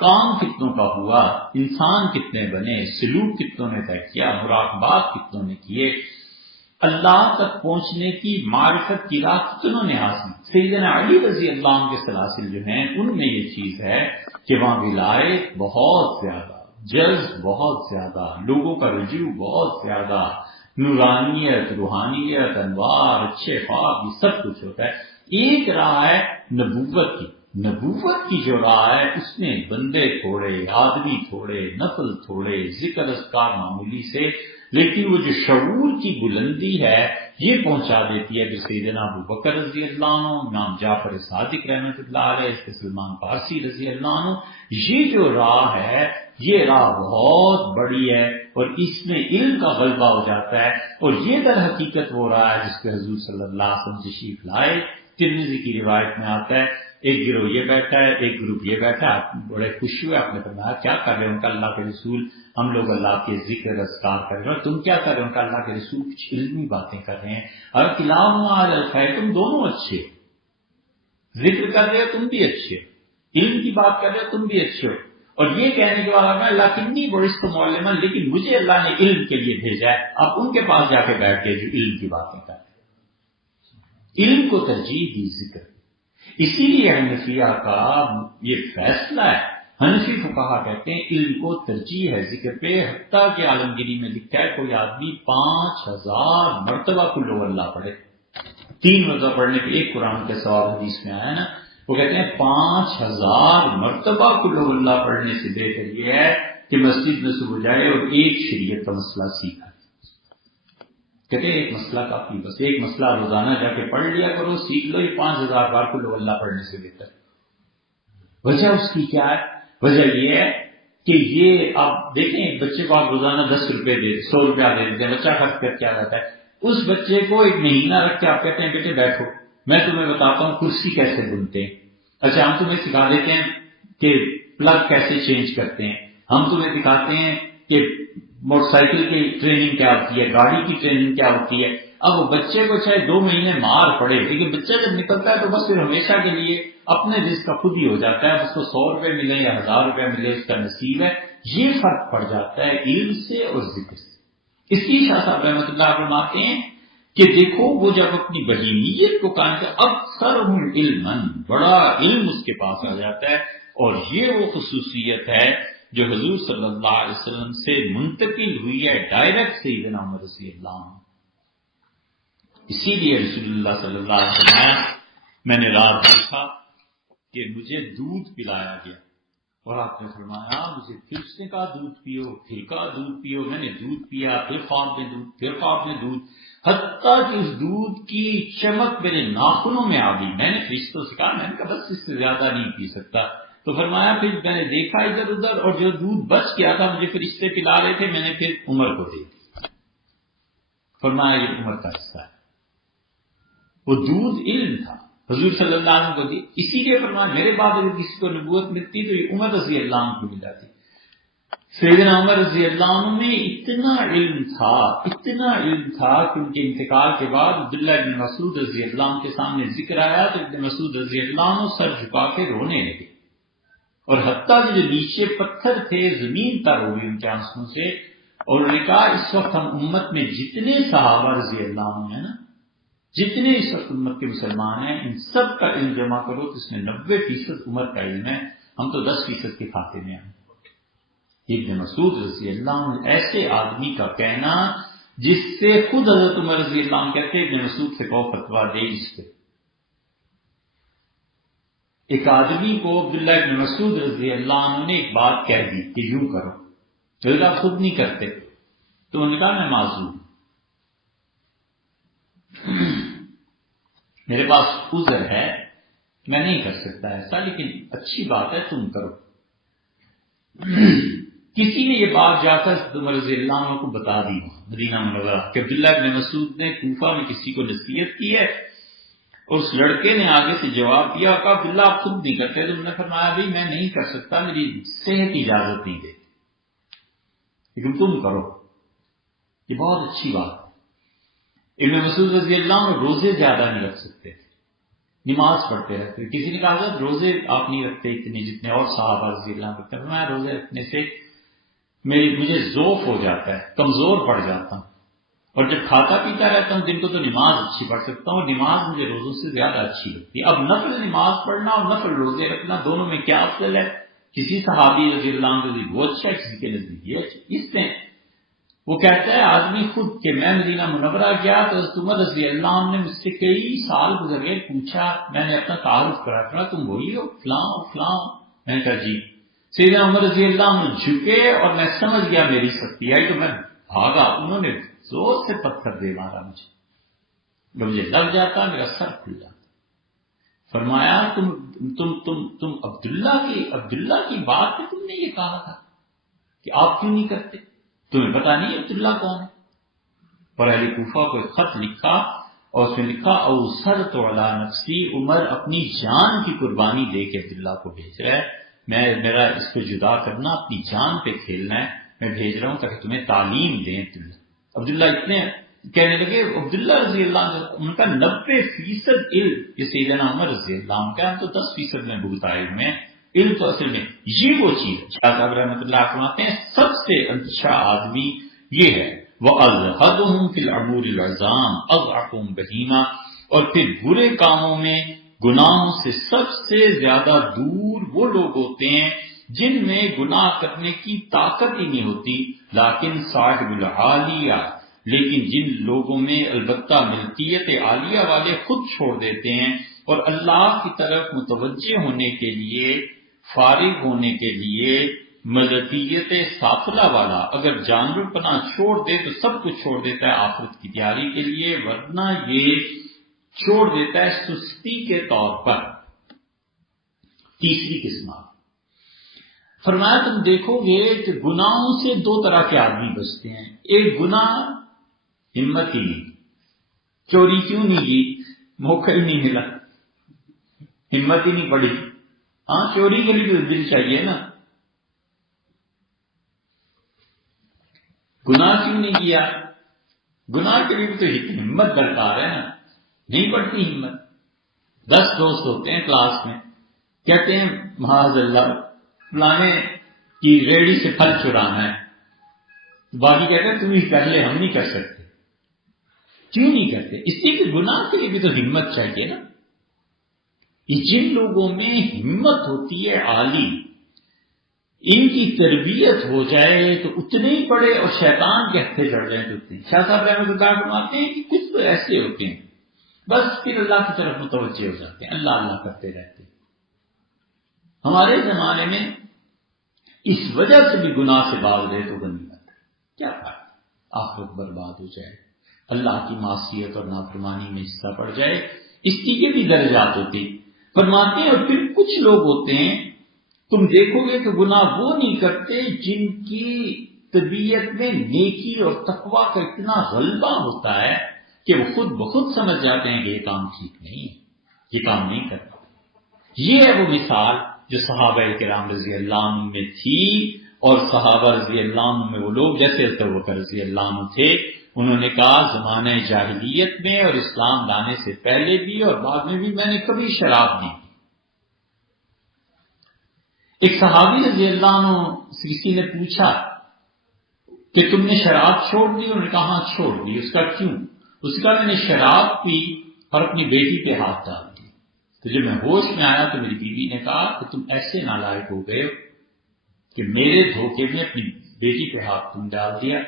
کام کتنوں کا ہوا، انسان کتنے بنے، سلوک کتنوں نے طے کیا، مراقبات کتنوں نے کیے، اللہ تک پہنچنے کی معرفت کی راہ کتنوں نے حاصل۔ سیدنا علی رضی اللہ عنہ کے سلاسل جو ہیں ان میں یہ چیز ہے کہ وہاں ولایت بہت زیادہ، جذب بہت زیادہ، لوگوں کا رجوع بہت زیادہ، نورانیت، روحانیت، انوار، اچھے خواب، یہ سب کچھ ہوتا ہے۔ ایک راہ ہے نبوت کی، نبوت کی جو راہ ہے اس میں بندے تھوڑے، آدمی تھوڑے، نفل تھوڑے، ذکر اذکار معمولی سے، لیکن وہ جو شعور کی بلندی ہے یہ پہنچا دیتی ہے کہ سیدنا ابو بکر رضی اللہ عنہ، امام جعفر صادق رحمۃ اللہ علیہ، سلمان فارسی رضی اللہ عنہ، یہ جو راہ ہے یہ راہ بہت بڑی ہے، اور اس میں علم کا غلبہ ہو جاتا ہے، اور یہ در حقیقت وہ راہ ہے جس پہ حضور صلی اللہ علیہ وسلم تشریف لائے۔ ترمذی کی روایت میں آتا ہے ایک گروہ یہ بیٹھا ہے، ایک گروپ یہ بیٹھا ہے، آپ بڑے خوش ہوئے، آپ نے فرمایا کیا کر رہے ہیں؟ ان کا اللہ کے رسول ہم لوگ اللہ کے ذکر اذکار کر رہے ہیں، اور تم کیا کر رہے ہو؟ ان کا اللہ کے رسول کچھ علمی باتیں کر رہے ہیں، اور کلاؤں الخیر، تم دونوں اچھے، ذکر کر رہے ہو تم بھی اچھے، علم کی بات کر رہے ہو تم بھی اچھے ہو، اور یہ کہنے کے بعد اللہ کنی بڑست معلما، لیکن مجھے اللہ نے علم کے لیے بھیجا ہے، آپ ان کے پاس جا کے بیٹھ گئے جو علم کی باتیں کر رہے ہیں، علم کو ترجیح دی ذکر۔ اسی لیے حنفیہ کا یہ فیصلہ ہے، حنفی فقہا کہتے ہیں علم کو ترجیح ہے ذکر پہ، حتیٰ کہ عالمگیری میں لکھا ہے کوئی آدمی 5000 مرتبہ کل ہو اللہ پڑھے، 3 مرتبہ پڑھنے پہ ایک قرآن کے ثواب حدیث میں آیا نا، وہ کہتے ہیں 5000 مرتبہ کل ہو اللہ پڑھنے سے بہتر یہ ہے کہ مسجد میں صبح جائے اور ایک شریعت کا مسئلہ سیکھا۔ کہتے ہیں ایک مسئلہ کافی، بس ایک مسئلہ روزانہ جا کے پڑھ لیا کرو، سیکھ لو، یہ 5000 بار کل ہو اللہ پڑھنے سے بہتر۔ وجہ اس کی کیا ہے؟ وجہ یہ ہے کہ یہ آپ دیکھیں ایک بچے کو آپ روزانہ 10 روپے دے، 100 روپیہ دے دیتے ہیں، بچہ خرچ کر کے آ جاتا ہے، اس بچے کو ایک مہینہ رکھ کے آپ کہتے ہیں بیٹے بیٹھو میں تمہیں بتاتا ہوں کرسی کیسے بنتے ہیں، اچھا ہم تمہیں سکھا دیتے ہیں کہ پلگ کیسے چینج کرتے ہیں، ہم تمہیں دکھاتے ہیں کہ موٹر سائیکل کی ٹریننگ کیا ہوتی ہے، گاڑی کی ٹریننگ کیا ہوتی ہے. اب وہ بچے کو چاہے 2 مہینے مار پڑے، لیکن بچہ جب نکلتا ہے تو بس پھر ہمیشہ کے لیے اپنے رزق کا خود ہی ہو جاتا ہے. اس کو 100 روپے ملے یا 1000 روپے ملے، اس کا نصیب ہے. یہ فرق پڑ جاتا ہے علم سے اور ذکر سے. اس کی شاہ صاحب رحمۃ اللہ فرماتے ہیں کہ دیکھو وہ جب اپنی بہیمیت کو قائم کر اکثرهم علما، بڑا علم اس کے پاس آ جاتا ہے. اور یہ وہ خصوصیت ہے جو حضور صلی اللہ علیہ وسلم سے منتقل ہوئی ہے ڈائریکٹ سیدنا عمر رضی اللہ عنہ. اسی لیے رسول اللہ صلی اللہ علیہ وسلم میں نے رات دیکھا کہ مجھے دودھ پلایا گیا، اور آپ نے فرمایا مجھے پھر اس نے کہا دودھ پیو، پھر کہا دودھ پیو. میں نے دودھ پیا، پھر خواب میں دودھ، پھر خواب میں دودھ، حتیٰ کہ اس دودھ کی چمک میرے ناخنوں میں آ گئی. میں نے فرشتوں سے کہا، میں نے کہا بس اس سے زیادہ نہیں پی سکتا. تو فرمایا پھر میں نے دیکھا ادھر ادھر، اور جو دودھ بچ گیا تھا مجھے فرشتے پلا رہے تھے، میں نے پھر عمر کو دے دیا. فرمایا یہ عمر کا حصہ ہے. وہ دودھ علم تھا حضور صلی اللہ علیہ وسلم کو دی. اسی لیے فرمایا میرے بعد اگر کسی کو نبوت ملتی تو یہ عمر رضی اللہ عنہ کو مل جاتی. سیدنا عمر رضی اللہ عنہ میں اتنا علم تھا کہ ان کے انتقال کے بعد عبداللہ بن مسعود رضی اللہ عنہ کے سامنے ذکر آیا تو ابن مسعود رضی اللہ عنہ سر جھکا کے رونے لگے، اور حتیٰ کہ جو نیچے پتھر تھے زمین تر ہو گئی ان کے آنسوؤں سے. اور انہوں نے کہا اس وقت ہم امت میں جتنے صحابہ رضی اللہ عنہ ہیں نا، جتنے اس وقت امت کے مسلمان ہیں، ان سب کا علم جمع کرو تو اس میں 90% عمر کا علم ہے. ہم تو 10% کے کھاتے میں ہیں. ابن مسعود رضی اللہ عنہ ایسے آدمی کا کہنا جس سے خود حضرت عمر رضی اللہ عنہ کہتے ابن مسعود سے کہو فتویٰ دے اس پہ. ایک آدمی کو عبداللہ ابن مسعود رضی اللہ عنہ نے ایک بات کہہ دی کہ یوں کرو، تو آپ خود نہیں کرتے، تو انہوں نے کہا میں معذور، میرے پاس عذر ہے، میں نہیں کر سکتا ایسا، لیکن اچھی بات ہے تم کرو. کسی نے یہ بات جا کر عمر رضی اللہ عنہ کو بتا دی مدینہ منورہ کہ عبداللہ ابن مسعود نے کوفہ میں کسی کو نصیحت کی ہے، اور اس لڑکے نے آگے سے جواب دیا اور کہا عبداللہ آپ خود نہیں کرتے. تو انہوں نے فرمایا بھائی میں نہیں کر سکتا، میری صحت اجازت نہیں دیتی، لیکن تم کرو. یہ بہت اچھی بات ہے. ابن مسعود رضی اللہ عنہ روزے زیادہ نہیں رکھ سکتے، نماز پڑھتے رہتے. کسی نے کہا حضرت روزے آپ نہیں رکھتے اتنے جتنے اور صحابہ رضی اللہ عنہ رکھتے. میں روزے رکھنے سے مجھے ذوف ہو جاتا ہے، کمزور پڑ جاتا ہوں، اور جب کھاتا پیتا رہتا ہوں دن کو تو نماز اچھی پڑھ سکتا ہوں، اور نماز مجھے روزوں سے زیادہ اچھی لگتی ہے. اب نفل نماز پڑھنا اور نفل روزے رکھنا دونوں میں کیا افضل ہے؟ کسی صحابی رضی اللہ عنہ نزدیک وہ اچھا ہے، کسی کے نزدیک یہ اچھا. اس میں وہ کہتا ہے آدمی خود کہ میں مدینہ منورہ گیا تو حضرت عمر رضی اللہ عنہ نے مجھ سے کئی سال گزر گئے، پوچھا، میں نے اپنا تعارف کرا تم وہی ہو فلاں فلاں. میں نے کہا جی. سیدنا عمر رضی اللہ عنہ جھکے اور میں سمجھ گیا میری سختی آئی تو میں بھاگا. انہوں نے زور سے پتھر دے مارا مجھے لگ جاتا، میرا سر کھل جاتا. فرمایا تم عبداللہ کی بات پہ تم نے یہ کہا تھا کہ آپ کیوں نہیں کرتے؟ تمہیں پتا نہیں عبداللہ کون ہے؟ اور اہل کوفہ کو ایک خط لکھا اور اس میں لکھا اوسرت علی نفسی، عمر اپنی جان کی قربانی دے کے عبداللہ کو بھیج رہا ہے. میرا اس کو جدا کرنا اپنی جان پہ کھیلنا ہے، میں بھیج رہا ہوں تاکہ تمہیں تعلیم دیں. عبداللہ اتنے کہنے لگے. عبداللہ رضی اللہ عنہ ان کا 90% علم یہ سیدنا عمر رضی اللہ عنہ کا، ہم تو 10% میں بھولتا ہے میں علم. تو اصل میں یہ وہ چیز شاہ صاحب رحمۃ اللہ فرماتے ہیں سب سے اچھا آدمی یہ ہے. وَأَزْهَدُهُمْ فِي الْأَمُورِ الْعَظَامِ أَضْعَفُهُمْ بَهِيمًا، اور پھر برے کاموں میں گناہوں سے سب سے زیادہ دور وہ لوگ ہوتے ہیں جن میں گناہ کرنے کی طاقت ہی نہیں ہوتی. لیکن صاحب العالیہ، لیکن جن لوگوں میں البتہ ملکیت عالیہ والے خود چھوڑ دیتے ہیں اور اللہ کی طرف متوجہ ہونے کے لیے، فارغ ہونے کے لیے، ملکیت سافلہ والا اگر جانور پناہ چھوڑ دے تو سب کچھ چھوڑ دیتا ہے آخرت کی تیاری کے لیے، ورنہ یہ چھوڑ دیتا ہے سستی کے طور پر. تیسری قسم فرمایا تم دیکھو گے کہ گناہوں سے 2 طرح کے آدمی بچتے ہیں. ایک گناہ ہمت ہی نہیں، چوری کیوں نہیں کی، موقع ہی نہیں ملا، ہمت ہی نہیں پڑی. ہاں چوری کے لیے تو دل چاہیے نا. گناہ کیوں نہیں کیا؟ گناہ کے لیے تو ہمت درکار ہے نا، نہیں پڑتی ہمت۔ 10 دوست ہوتے ہیں کلاس میں، کہتے ہیں معاذ اللہ فلانے کی ریڑھی سے پھل چرانا ہے، باقی کہتے ہیں تم ہی کر لے، ہم نہیں کر سکتے۔ کیوں نہیں کرتے؟ اس لیے کہ گناہ کے لیے بھی تو ہمت چاہیے نا۔ یہ جن لوگوں میں ہمت ہوتی ہے عالی، ان کی تربیت ہو جائے تو اتنے ہی پڑے، اور شیطان کے ہتھے چڑھ جائیں تو اتنے۔ شاہ صاحب رحمۃ اللہ فرماتے ہیں کہ کچھ تو ایسے ہوتے ہیں بس پھر اللہ کی طرف متوجہ ہو جاتے ہیں، اللہ اللہ کرتے رہتے ہیں۔ ہمارے زمانے میں اس وجہ سے بھی گناہ سے باز رہے تو غنیمت ہے، کیا فائدہ؟ آخرت برباد ہو جائے، اللہ کی معصیت اور نافرمانی میں حصہ پڑ جائے، اس کی یہ بھی درجات ہوتی فرماتے ہیں۔ اور پھر کچھ لوگ ہوتے ہیں، تم دیکھو گے کہ گناہ وہ نہیں کرتے جن کی طبیعت میں نیکی اور تقویٰ کا اتنا غلبہ ہوتا ہے کہ وہ خود بخود سمجھ جاتے ہیں کہ یہ کام ٹھیک نہیں ہے، یہ کام نہیں کرتا۔ یہ ہے وہ مثال جو صحابہ کرام رضی اللہ عنہ میں تھی، اور صحابہ رضی اللہ عنہ میں وہ لوگ جیسے حضرت ابوبکر رضی اللہ عنہ تھے، انہوں نے کہا زمانہ جاہلیت میں اور اسلام لانے سے پہلے بھی اور بعد میں بھی میں نے کبھی شراب نہیں پی۔ ایک صحابی رضی اللہ عنہ سے کسی نے پوچھا کہ تم نے شراب چھوڑ دی؟ انہوں نے کہا ہاں چھوڑ دی۔ اس کا کیوں؟ اس کا میں نے شراب پی اور اپنی بیٹی پہ ہاتھ ڈال دی، تو جب میں ہوش میں آیا تو میری بیوی نے کہا کہ تم ایسے نالائق ہو گئے کہ میرے دھوکے میں اپنی بیٹی پہ ہاتھ تم ڈال دیا۔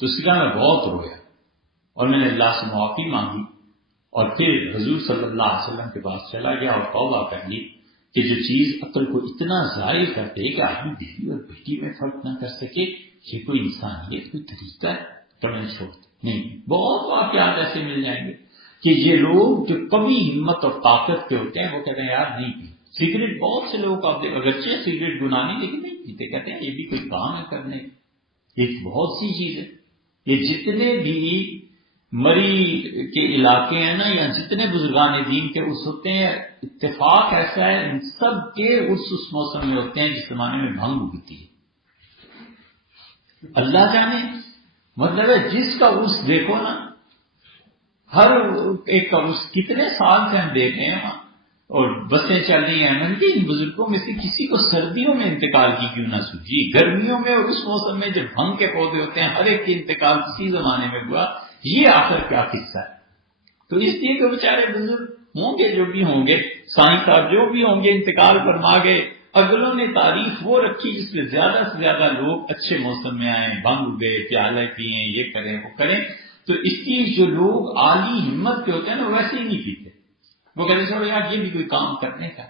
تو اس کا میں بہت رویا اور میں نے اللہ سے معافی مانگی، اور پھر حضور صلی اللہ علیہ وسلم کے پاس چلا گیا اور توبہ کر لی کہ جو چیز عقل کو اتنا ظاہر کرتے کہ آدمی بیوی اور بیٹی میں فرق نہ کر سکے، یہ کوئی انسانیت، کوئی طریقہ ہے؟ تو میں نے چھوڑ دیا۔ نہیں، بہت واقعات ایسے مل جائیں گے کہ یہ لوگ جو کبھی ہمت اور طاقت کے ہوتے ہیں وہ کہتے ہیں یار نہیں پی۔ سگریٹ بہت سے لوگ آپ اگرچہ سگریٹ گناہ نہیں لیکن نہیں پیتے، کہتے ہیں یہ بھی کوئی کام ہے کرنے، یہ بہت سی چیز ہے۔ یہ جتنے بھی مری کے علاقے ہیں نا، یا جتنے بزرگان دین کے عرس ہوتے ہیں، اتفاق ایسا ہے ان سب کے عرس اس موسم میں ہوتے ہیں جس زمانے میں بھنگ اگتی ہے۔ اللہ جانے، مطلب ہے جس کا عرس دیکھو نا، ہر ایک کا عرس کتنے سال سے ہم دیکھ رہے ہیں وہاں، اور بسیں چل رہی ہیں۔ میں نے کہا ان بزرگوں میں سے کسی کو سردیوں میں انتقال کی کیوں نہ سوچی؟ گرمیوں میں اور اس موسم میں جب بھنگ کے پودے ہوتے ہیں، ہر ایک کی انتقال کسی زمانے میں ہوا، یہ آخر کیا قصہ ہے؟ تو اس لیے کہ بیچارے بزرگ ہوں گے جو بھی ہوں گے، سائیں صاحب جو بھی ہوں گے، انتقال فرما گئے، اگلوں نے تعریف وہ رکھی جس میں زیادہ سے زیادہ لوگ اچھے موسم میں آئیں، بھنگ گئے، پیالے پیئیں، یہ کریں وہ کریں۔ تو اس لیے جو لوگ عالی ہمت کے ہوتے ہیں نا ویسے ہی نہیں پیتے، وہ کہتے ہیں یار یہ بھی کوئی کام کرنے کا،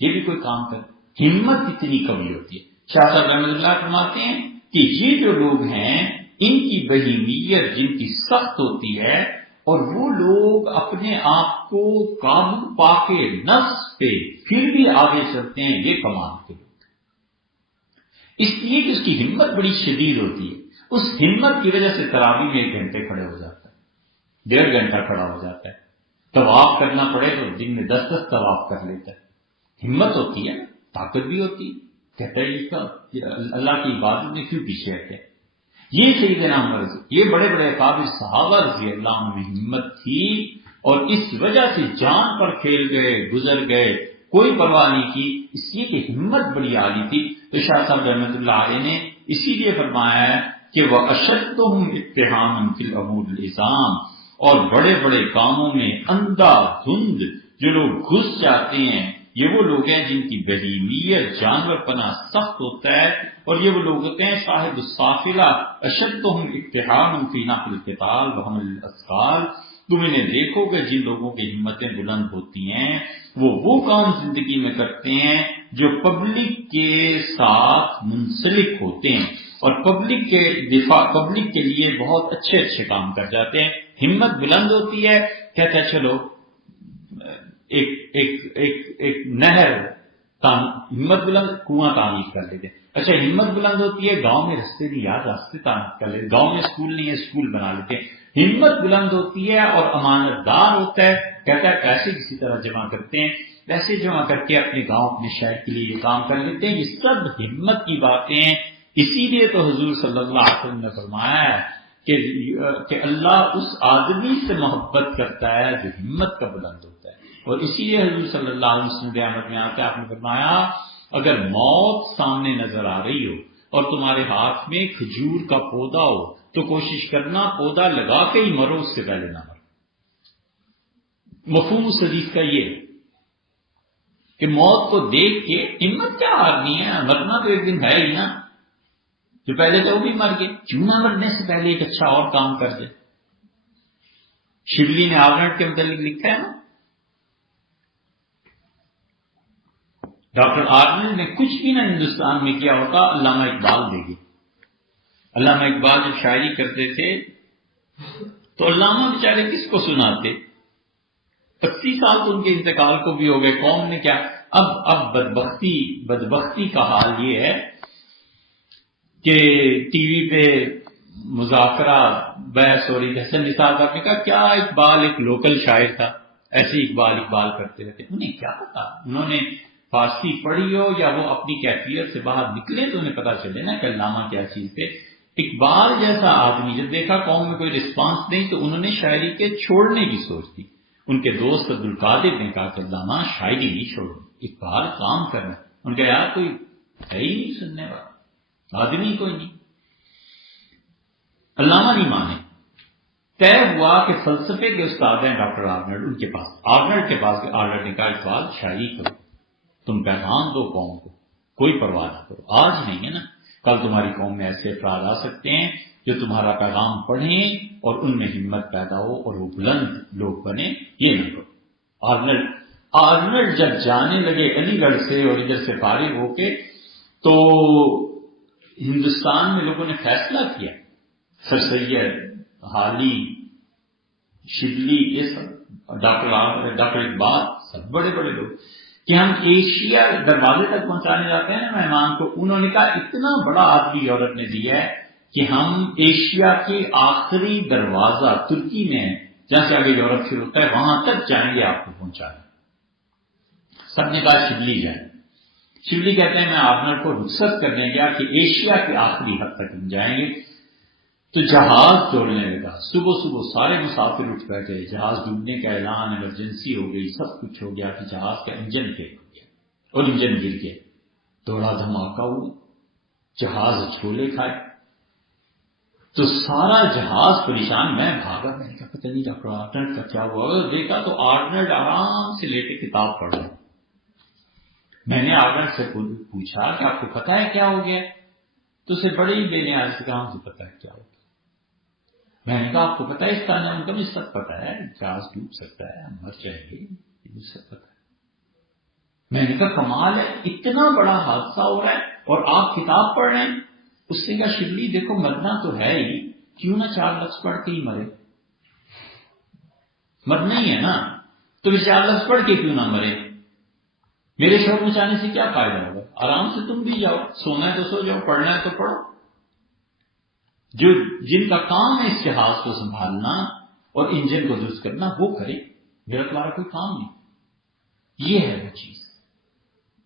یہ بھی کوئی کام کر، ہمت اتنی کمی ہوتی ہے۔ شاہ صاحب رحمۃ اللہ فرماتے ہیں کہ یہ جو لوگ ہیں ان کی بہیمیت جن کی سخت ہوتی ہے، اور وہ لوگ اپنے آپ کو قابو پا کے نفس پہ پھر بھی آگے چلتے ہیں، یہ کمال کے لوگ، اس لیے کہ اس کی ہمت بڑی شدید ہوتی ہے۔ اس ہمت کی وجہ سے تراویح میں 1 گھنٹے کھڑے ہو جاتا ہے، 1.5 گھنٹہ کھڑا ہو جاتا ہے، طواف کرنا پڑے تو دن میں 10 طواف کر لیتا ہے۔ ہمت ہوتی ہے، طاقت بھی ہوتی ہے، کہتا ہے اللہ کی عبادت میں کیوں پیچھے ہٹے؟ یہ سیدنا عمر، یہ بڑے بڑے اکابر صحابہ رضی اللہ عنہ میں ہمت تھی، اور اس وجہ سے جان پر کھیل گئے، گزر گئے، کوئی پرواہ نہیں کی، اس لیے کہ ہمت بڑی عالی تھی۔ تو شاہ صاحب رحمۃ اللہ علیہ نے اسی لیے فرمایا ہے کہ وہ اشدہم اتہاما فی الامور العظام، اور بڑے بڑے کاموں میں اندھا دھند جو لوگ گھس جاتے ہیں، یہ وہ لوگ ہیں جن کی بہیمیت جانور پنا سخت ہوتا ہے، اور یہ وہ لوگ ہوتے ہیں صاحب السافلہ اشدہم اتہاما فی نقل القتال وحمل الاثقال۔ تم انہیں دیکھو کہ جن لوگوں کی ہمتیں بلند ہوتی ہیں وہ کام زندگی میں کرتے ہیں جو پبلک کے ساتھ منسلک ہوتے ہیں، اور پبلک کے دفاع، پبلک کے لیے بہت اچھے اچھے کام کر جاتے ہیں۔ ہمت بلند ہوتی ہے، کہتا ہے چلو ایک نہر، ہمت بلند کنواں تعمیر کر لیتے ہیں۔ اچھا ہمت بلند ہوتی ہے، گاؤں میں رستے نہیں یار، راستے تعمیر کر لیتے، گاؤں میں اسکول نہیں ہے، اسکول بنا لیتے ہیں۔ ہمت بلند ہوتی ہے اور امانت دار ہوتا ہے، کہتا ہے پیسے کسی طرح جمع کرتے ہیں، پیسے جمع کر کے اپنے گاؤں اپنے شہر کے لیے یہ کام کر لیتے ہیں۔ یہ سب ہمت کی باتیں ہیں اسی لیے تو حضور صلی اللہ علیہ وسلم نے فرمایا ہے کہ اللہ اس آدمی سے محبت کرتا ہے جو ہمت کا بلند ہوتا ہے. اور اسی لیے حضور صلی اللہ علیہ وسلم قیامت میں آتے آپ نے فرمایا اگر موت سامنے نظر آ رہی ہو اور تمہارے ہاتھ میں کھجور کا پودا ہو تو کوشش کرنا پودا لگا کے ہی مرو، اس سے پہلے نہ مرو. مفہوم اس حدیث کا یہ کہ موت کو دیکھ کے ہمت کیا ہارنی ہے، مرنا تو ایک دن ہے ہی نا. جو پہلے تو وہ بھی مر گئے، کیوں نہ مرنے سے پہلے ایک اچھا اور کام کر دے. شبلی نے آرنلڈ کے متعلق لکھا ہے نا، ڈاکٹر آرنلڈ نے کچھ بھی نہ ہندوستان میں کیا ہوتا علامہ اقبال دے گی. علامہ اقبال جب شاعری کرتے تھے تو علامہ بیچارے کس کو سناتے؟ 80 سال تو ان کے انتقال کو بھی ہو گئے. قوم نے کیا اب بدبختی کا حال یہ ہے کہ ٹی وی پہ مذاکرہ بحث ہو رہی تھی. حسن نثار صاحب نے کہا کیا اقبال ایک لوکل شاعر تھا، ایسے اقبال کرتے رہتے. انہیں کیا پتا، انہوں نے فارسی پڑھی ہو یا وہ اپنی کیفیت سے باہر نکلے تو انہیں پتا چلے نا کہ علامہ کیا چیز تھے. اقبال جیسا آدمی جب دیکھا قوم میں کوئی رسپانس نہیں تو انہوں نے شاعری کے چھوڑنے کی سوچ دی. ان کے دوست عبدالقادر نے کہا کہ علامہ شاعری نہیں چھوڑو، اقبال کام کرنا. ان کا یار کوئی ہے ہی نہیں سننے والا، آدمی کوئی نہیں. علامہ نہیں مانے. طے ہوا کہ فلسفے کے استاد ہیں ڈاکٹر آرنلڈ، ان کے پاس آرنلڈ نے کہا اقبال شاعری کرو، تم پیغام دو قوم کو، کوئی پرواہ نہ کرو. آج نہیں ہے نا، کل تمہاری قوم میں ایسے افراد آ سکتے ہیں جو تمہارا پیغام پڑھیں اور ان میں ہمت پیدا ہو اور وہ بلند لوگ بنے. یہ نہ کرو. آرنلڈ جب جانے لگے علی گڑھ سے اور ادھر سے فارغ ہو کے تو ہندوستان میں لوگوں نے فیصلہ کیا، سر سید حالی شبلی یہ سب ڈاکٹر اقبال سب بڑے بڑے لوگ کہ ہم ایشیا دروازے تک پہنچانے جاتے ہیں نا مہمان کو. انہوں نے کہا اتنا بڑا آدمی یورپ نے دیا ہے کہ ہم ایشیا کے آخری دروازہ ترکی میں جہاں سے آگے یورپ شروع ہوتا ہے وہاں تک جائیں گے، آپ کو پہنچانے. سب نے کہا شبلی جائیں. شبلی کہتے ہیں میں آرنلڈ کو رخصت کرنے گیا کہ ایشیا کے آخری حد تک ہم جائیں گے. تو جہاز دوڑنے لگا. صبح سارے مسافر اٹھ بیٹھے، جہاز ڈوبنے کا اعلان، ایمرجنسی ہو گئی، سب کچھ ہو گیا کہ جہاز کا انجن فیل ہو گیا اور انجن گر گیا. دوڑا دھماکہ ہوا، جہاز چھولے کھائے. تو سارا جہاز پریشان. میں بھاگا، میں نے کہا پتہ نہیں ڈاکٹر آرنلڈ کا کیا ہوا. دیکھا تو آرنلڈ آرام سے لیٹے کتاب پڑھ رہا. میں نے آرنلڈ سے پوچھا کہ آپ کو پتہ ہے کیا ہو گیا؟ تو اسے بڑے ہی بے نیاز سے کہا مجھے پتہ ہے کیا ہو گیا. میں نے کہا آپ کو پتہ ہے اس طرح؟ ان کا مجھے سب پتہ ہے، جہاز ڈوب سکتا ہے، ہم مر جائیں گے، مجھے سب پتہ ہے. میں نے کہا کمال ہے، اتنا بڑا حادثہ ہو رہا ہے اور آپ کتاب پڑھ رہے ہیں. اس نے کہا شبلی دیکھو مرنا تو ہے ہی، کیوں نہ 4 لفظ پڑھ کے ہی مرے. مرنا ہی ہے نا تو 4 لفظ پڑھ کے کیوں نہ مرے. میرے شور مچانے سے کیا فائدہ ہوگا؟ آرام سے تم بھی جاؤ، سونا ہے تو سو جاؤ، پڑھنا ہے تو پڑھو. جن کا کام ہے اس جہاز کو سنبھالنا اور انجن کو درست کرنا وہ کرے، میرا تمہارا کوئی کام نہیں. یہ ہے وہ چیز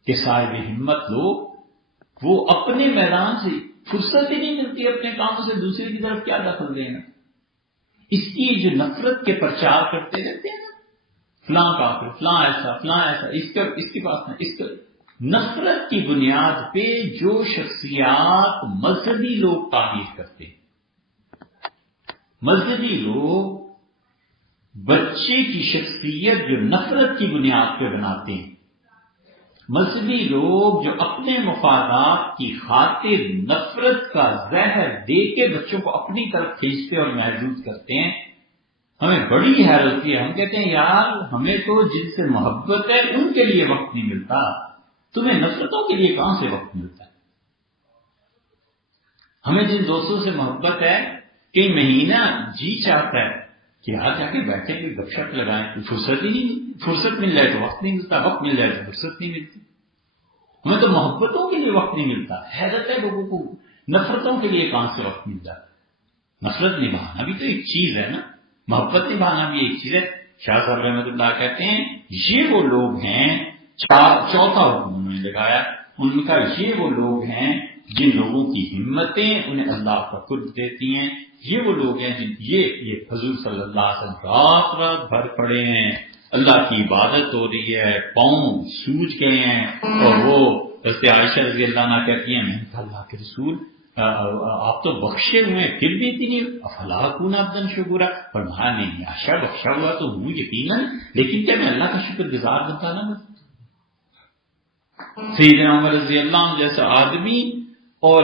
کہ صاحب ہمت لوگ وہ اپنے میدان سے فرصت ہی نہیں ملتی اپنے کاموں سے دوسرے کی طرف کیا دخل دینا. اس کی جو نفرت کے پرچار کرتے رہتے ہیں نا، فلاں کافر، فلاں ایسا اس کے پاس اس کا نفرت کی بنیاد پہ جو شخصیات مذہبی لوگ تعمیر کرتے ہیں. مذہبی لوگ بچے کی شخصیت جو نفرت کی بنیاد پہ بناتے ہیں، مذہبی لوگ جو اپنے مفادات کی خاطر نفرت کا زہر دے کے بچوں کو اپنی طرف کھینچتے اور محدود کرتے ہیں، ہمیں بڑی حیرت ہوتی ہے. ہم کہتے ہیں یار ہمیں تو جن سے محبت ہے ان کے لیے وقت نہیں ملتا، تمہیں نفرتوں کے لیے کہاں سے وقت ملتا ہے؟ ہمیں جن دوستوں سے محبت ہے کئی مہینہ جی چاہتا ہے کہ یہاں جا کے بیٹھے کوئی گپ شپ لگائیں، فرصت ہی نہیں، فرصت مل جائے تو وقت نہیں ملتا، وقت مل جائے تو فرصت نہیں ملتی. ہمیں تو محبتوں کے لیے وقت نہیں ملتا. حیرت ہے لوگوں کو نفرتوں کے لیے کہاں سے وقت ملتا ہے. نفرت نبھانا بھی تو ایک چیز ہے نا، محبت نبھانا بھی ایک چیز ہے. شاہ صاحب رحمۃ اللہ کہتے ہیں یہ وہ لوگ ہیں، چوتھا حکم انہوں نے لگایا، ان کا یہ وہ لوگ ہیں جن لوگوں کی ہمتیں انہیں اللہ کا قرب دیتی ہیں، یہ وہ لوگ ہیں جن یہ حضور صلی اللہ علیہ وسلم رات رات بھر پڑے ہیں، اللہ کی عبادت ہو رہی ہے، پاؤں سوج گئے ہیں، اور وہ حضرت عائشہ رضی اللہ عنہ کہتی ہیں، میں نے کہا اللہ کے رسول آپ تو بخشے ہوئے ہیں پھر بھی اتنی افلا اکون عبدا شکورا، فرمایا نہیں عائشہ بخشا ہوا تو ہوں یقیناً، لیکن کیا میں اللہ کا شکر گزار بنتا نہ بن؟ سیدنا عمر رضی اللہ عنہ جیسا آدمی اور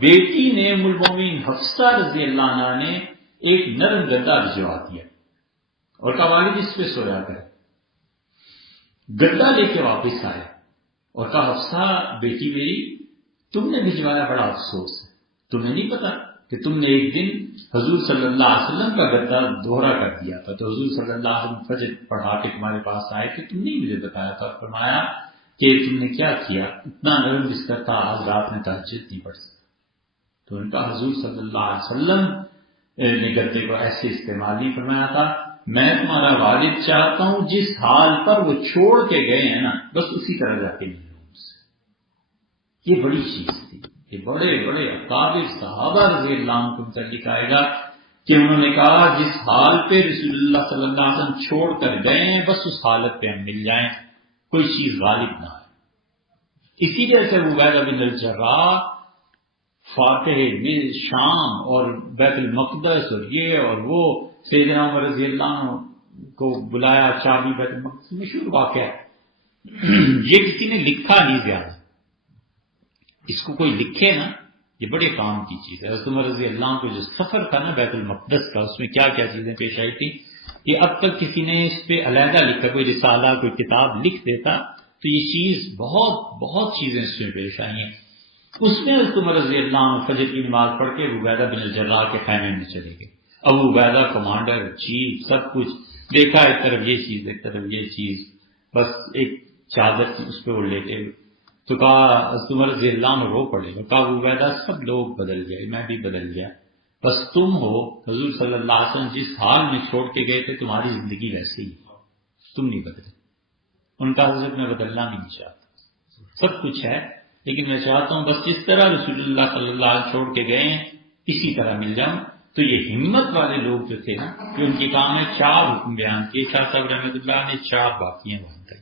بیٹی نے ام المومنین حفصہ رضی اللہ عنہ نے ایک نرم گدا بھجوا دیا اور کہا والد اس پہ سویا کرے، گدا لے کے واپس آئے اور کہا حفصہ بیٹی میری تم نے بھجوایا بڑا افسوس ہے، تمہیں نہیں پتا کہ تم نے ایک دن حضور صلی اللہ علیہ وسلم کا گدا دوہرا کر دیا تھا، تو حضور صلی اللہ علیہ وسلم فجر پڑھا کے تمہارے پاس آئے کہ تم نے مجھے بتایا تھا، فرمایا کہ تم نے کیا کیا، اتنا نرم بستر تھا آج رات میں تہجد نہیں پڑھ سکتا۔ تو ان کا حضور صلی اللہ علیہ وسلم نے گدے کو ایسے استعمال نہیں فرمایا تھا، میں تمہارا والد چاہتا ہوں جس حال پر وہ چھوڑ کے گئے ہیں نا بس اسی طرح جا کے ملو ان سے۔ یہ بڑی چیز تھی، یہ بڑے بڑے اکابر صحابہ رضی اللہ عنہ کو متعلق آئے گا کہ انہوں نے کہا جس حال پہ رسول اللہ صلی اللہ علیہ وسلم چھوڑ کر گئے ہیں بس اس حالت پہ ہم مل جائیں، کوئی چیز غالب نہ ہے۔ اسی لیے سے عبیدہ بن الجراح فاتح شام اور بیت المقدس اور یہ اور وہ سیدنا عمر رضی اللہ عنہ کو بلایا چابی بیت المقدس، مشہور واقعہ ہے، یہ کسی نے لکھا نہیں زیادہ، اس کو کوئی لکھے نا یہ بڑے کام کی چیز ہے۔ حضرت عمر رضی اللہ عنہ کو جو سفر تھا نا بیت المقدس کا، اس میں کیا کیا چیزیں پیش آئی تھی، یہ اب تک کسی نے اس پہ علیحدہ لکھا، کوئی رسالہ کوئی کتاب لکھ دیتا تو یہ چیز بہت بہت چیزیں اس میں پیش آئی ہیں۔ اس میں حضرت عمر رضی اللہ عنہ فجر کی نماز پڑھ کے عبیدہ بن الجراح کے خیمے میں چلے گئے، ابو عبیدہ کمانڈر چیف سب کچھ دیکھا، ایک طرف یہ چیز ایک طرف یہ چیز، بس ایک چادر تھی اس پہ وہ لیٹے ہوئے، تو کہا حضرت عمر رضی اللہ عنہ رو پڑے گا، کہا ابو عبیدہ سب لوگ بدل گئے، میں بھی بدل گیا، بس تم ہو حضور صلی اللہ علیہ وسلم جس حال میں چھوڑ کے گئے تھے تمہاری زندگی ویسے ہی، تم نہیں بدلے۔ ان کا حضرت میں بدلنا نہیں چاہتا، سب کچھ ہے لیکن میں چاہتا ہوں بس جس طرح رسول اللہ صلی اللہ علیہ وسلم چھوڑ کے گئے ہیں اسی طرح مل جاؤں۔ تو یہ ہمت والے لوگ جو تھے نا کہ ان کے کام میں 4 حکم بیان کیے، شاہ صاحب رحمۃ اللہ نے 4 باقی ہیں وہاں تک۔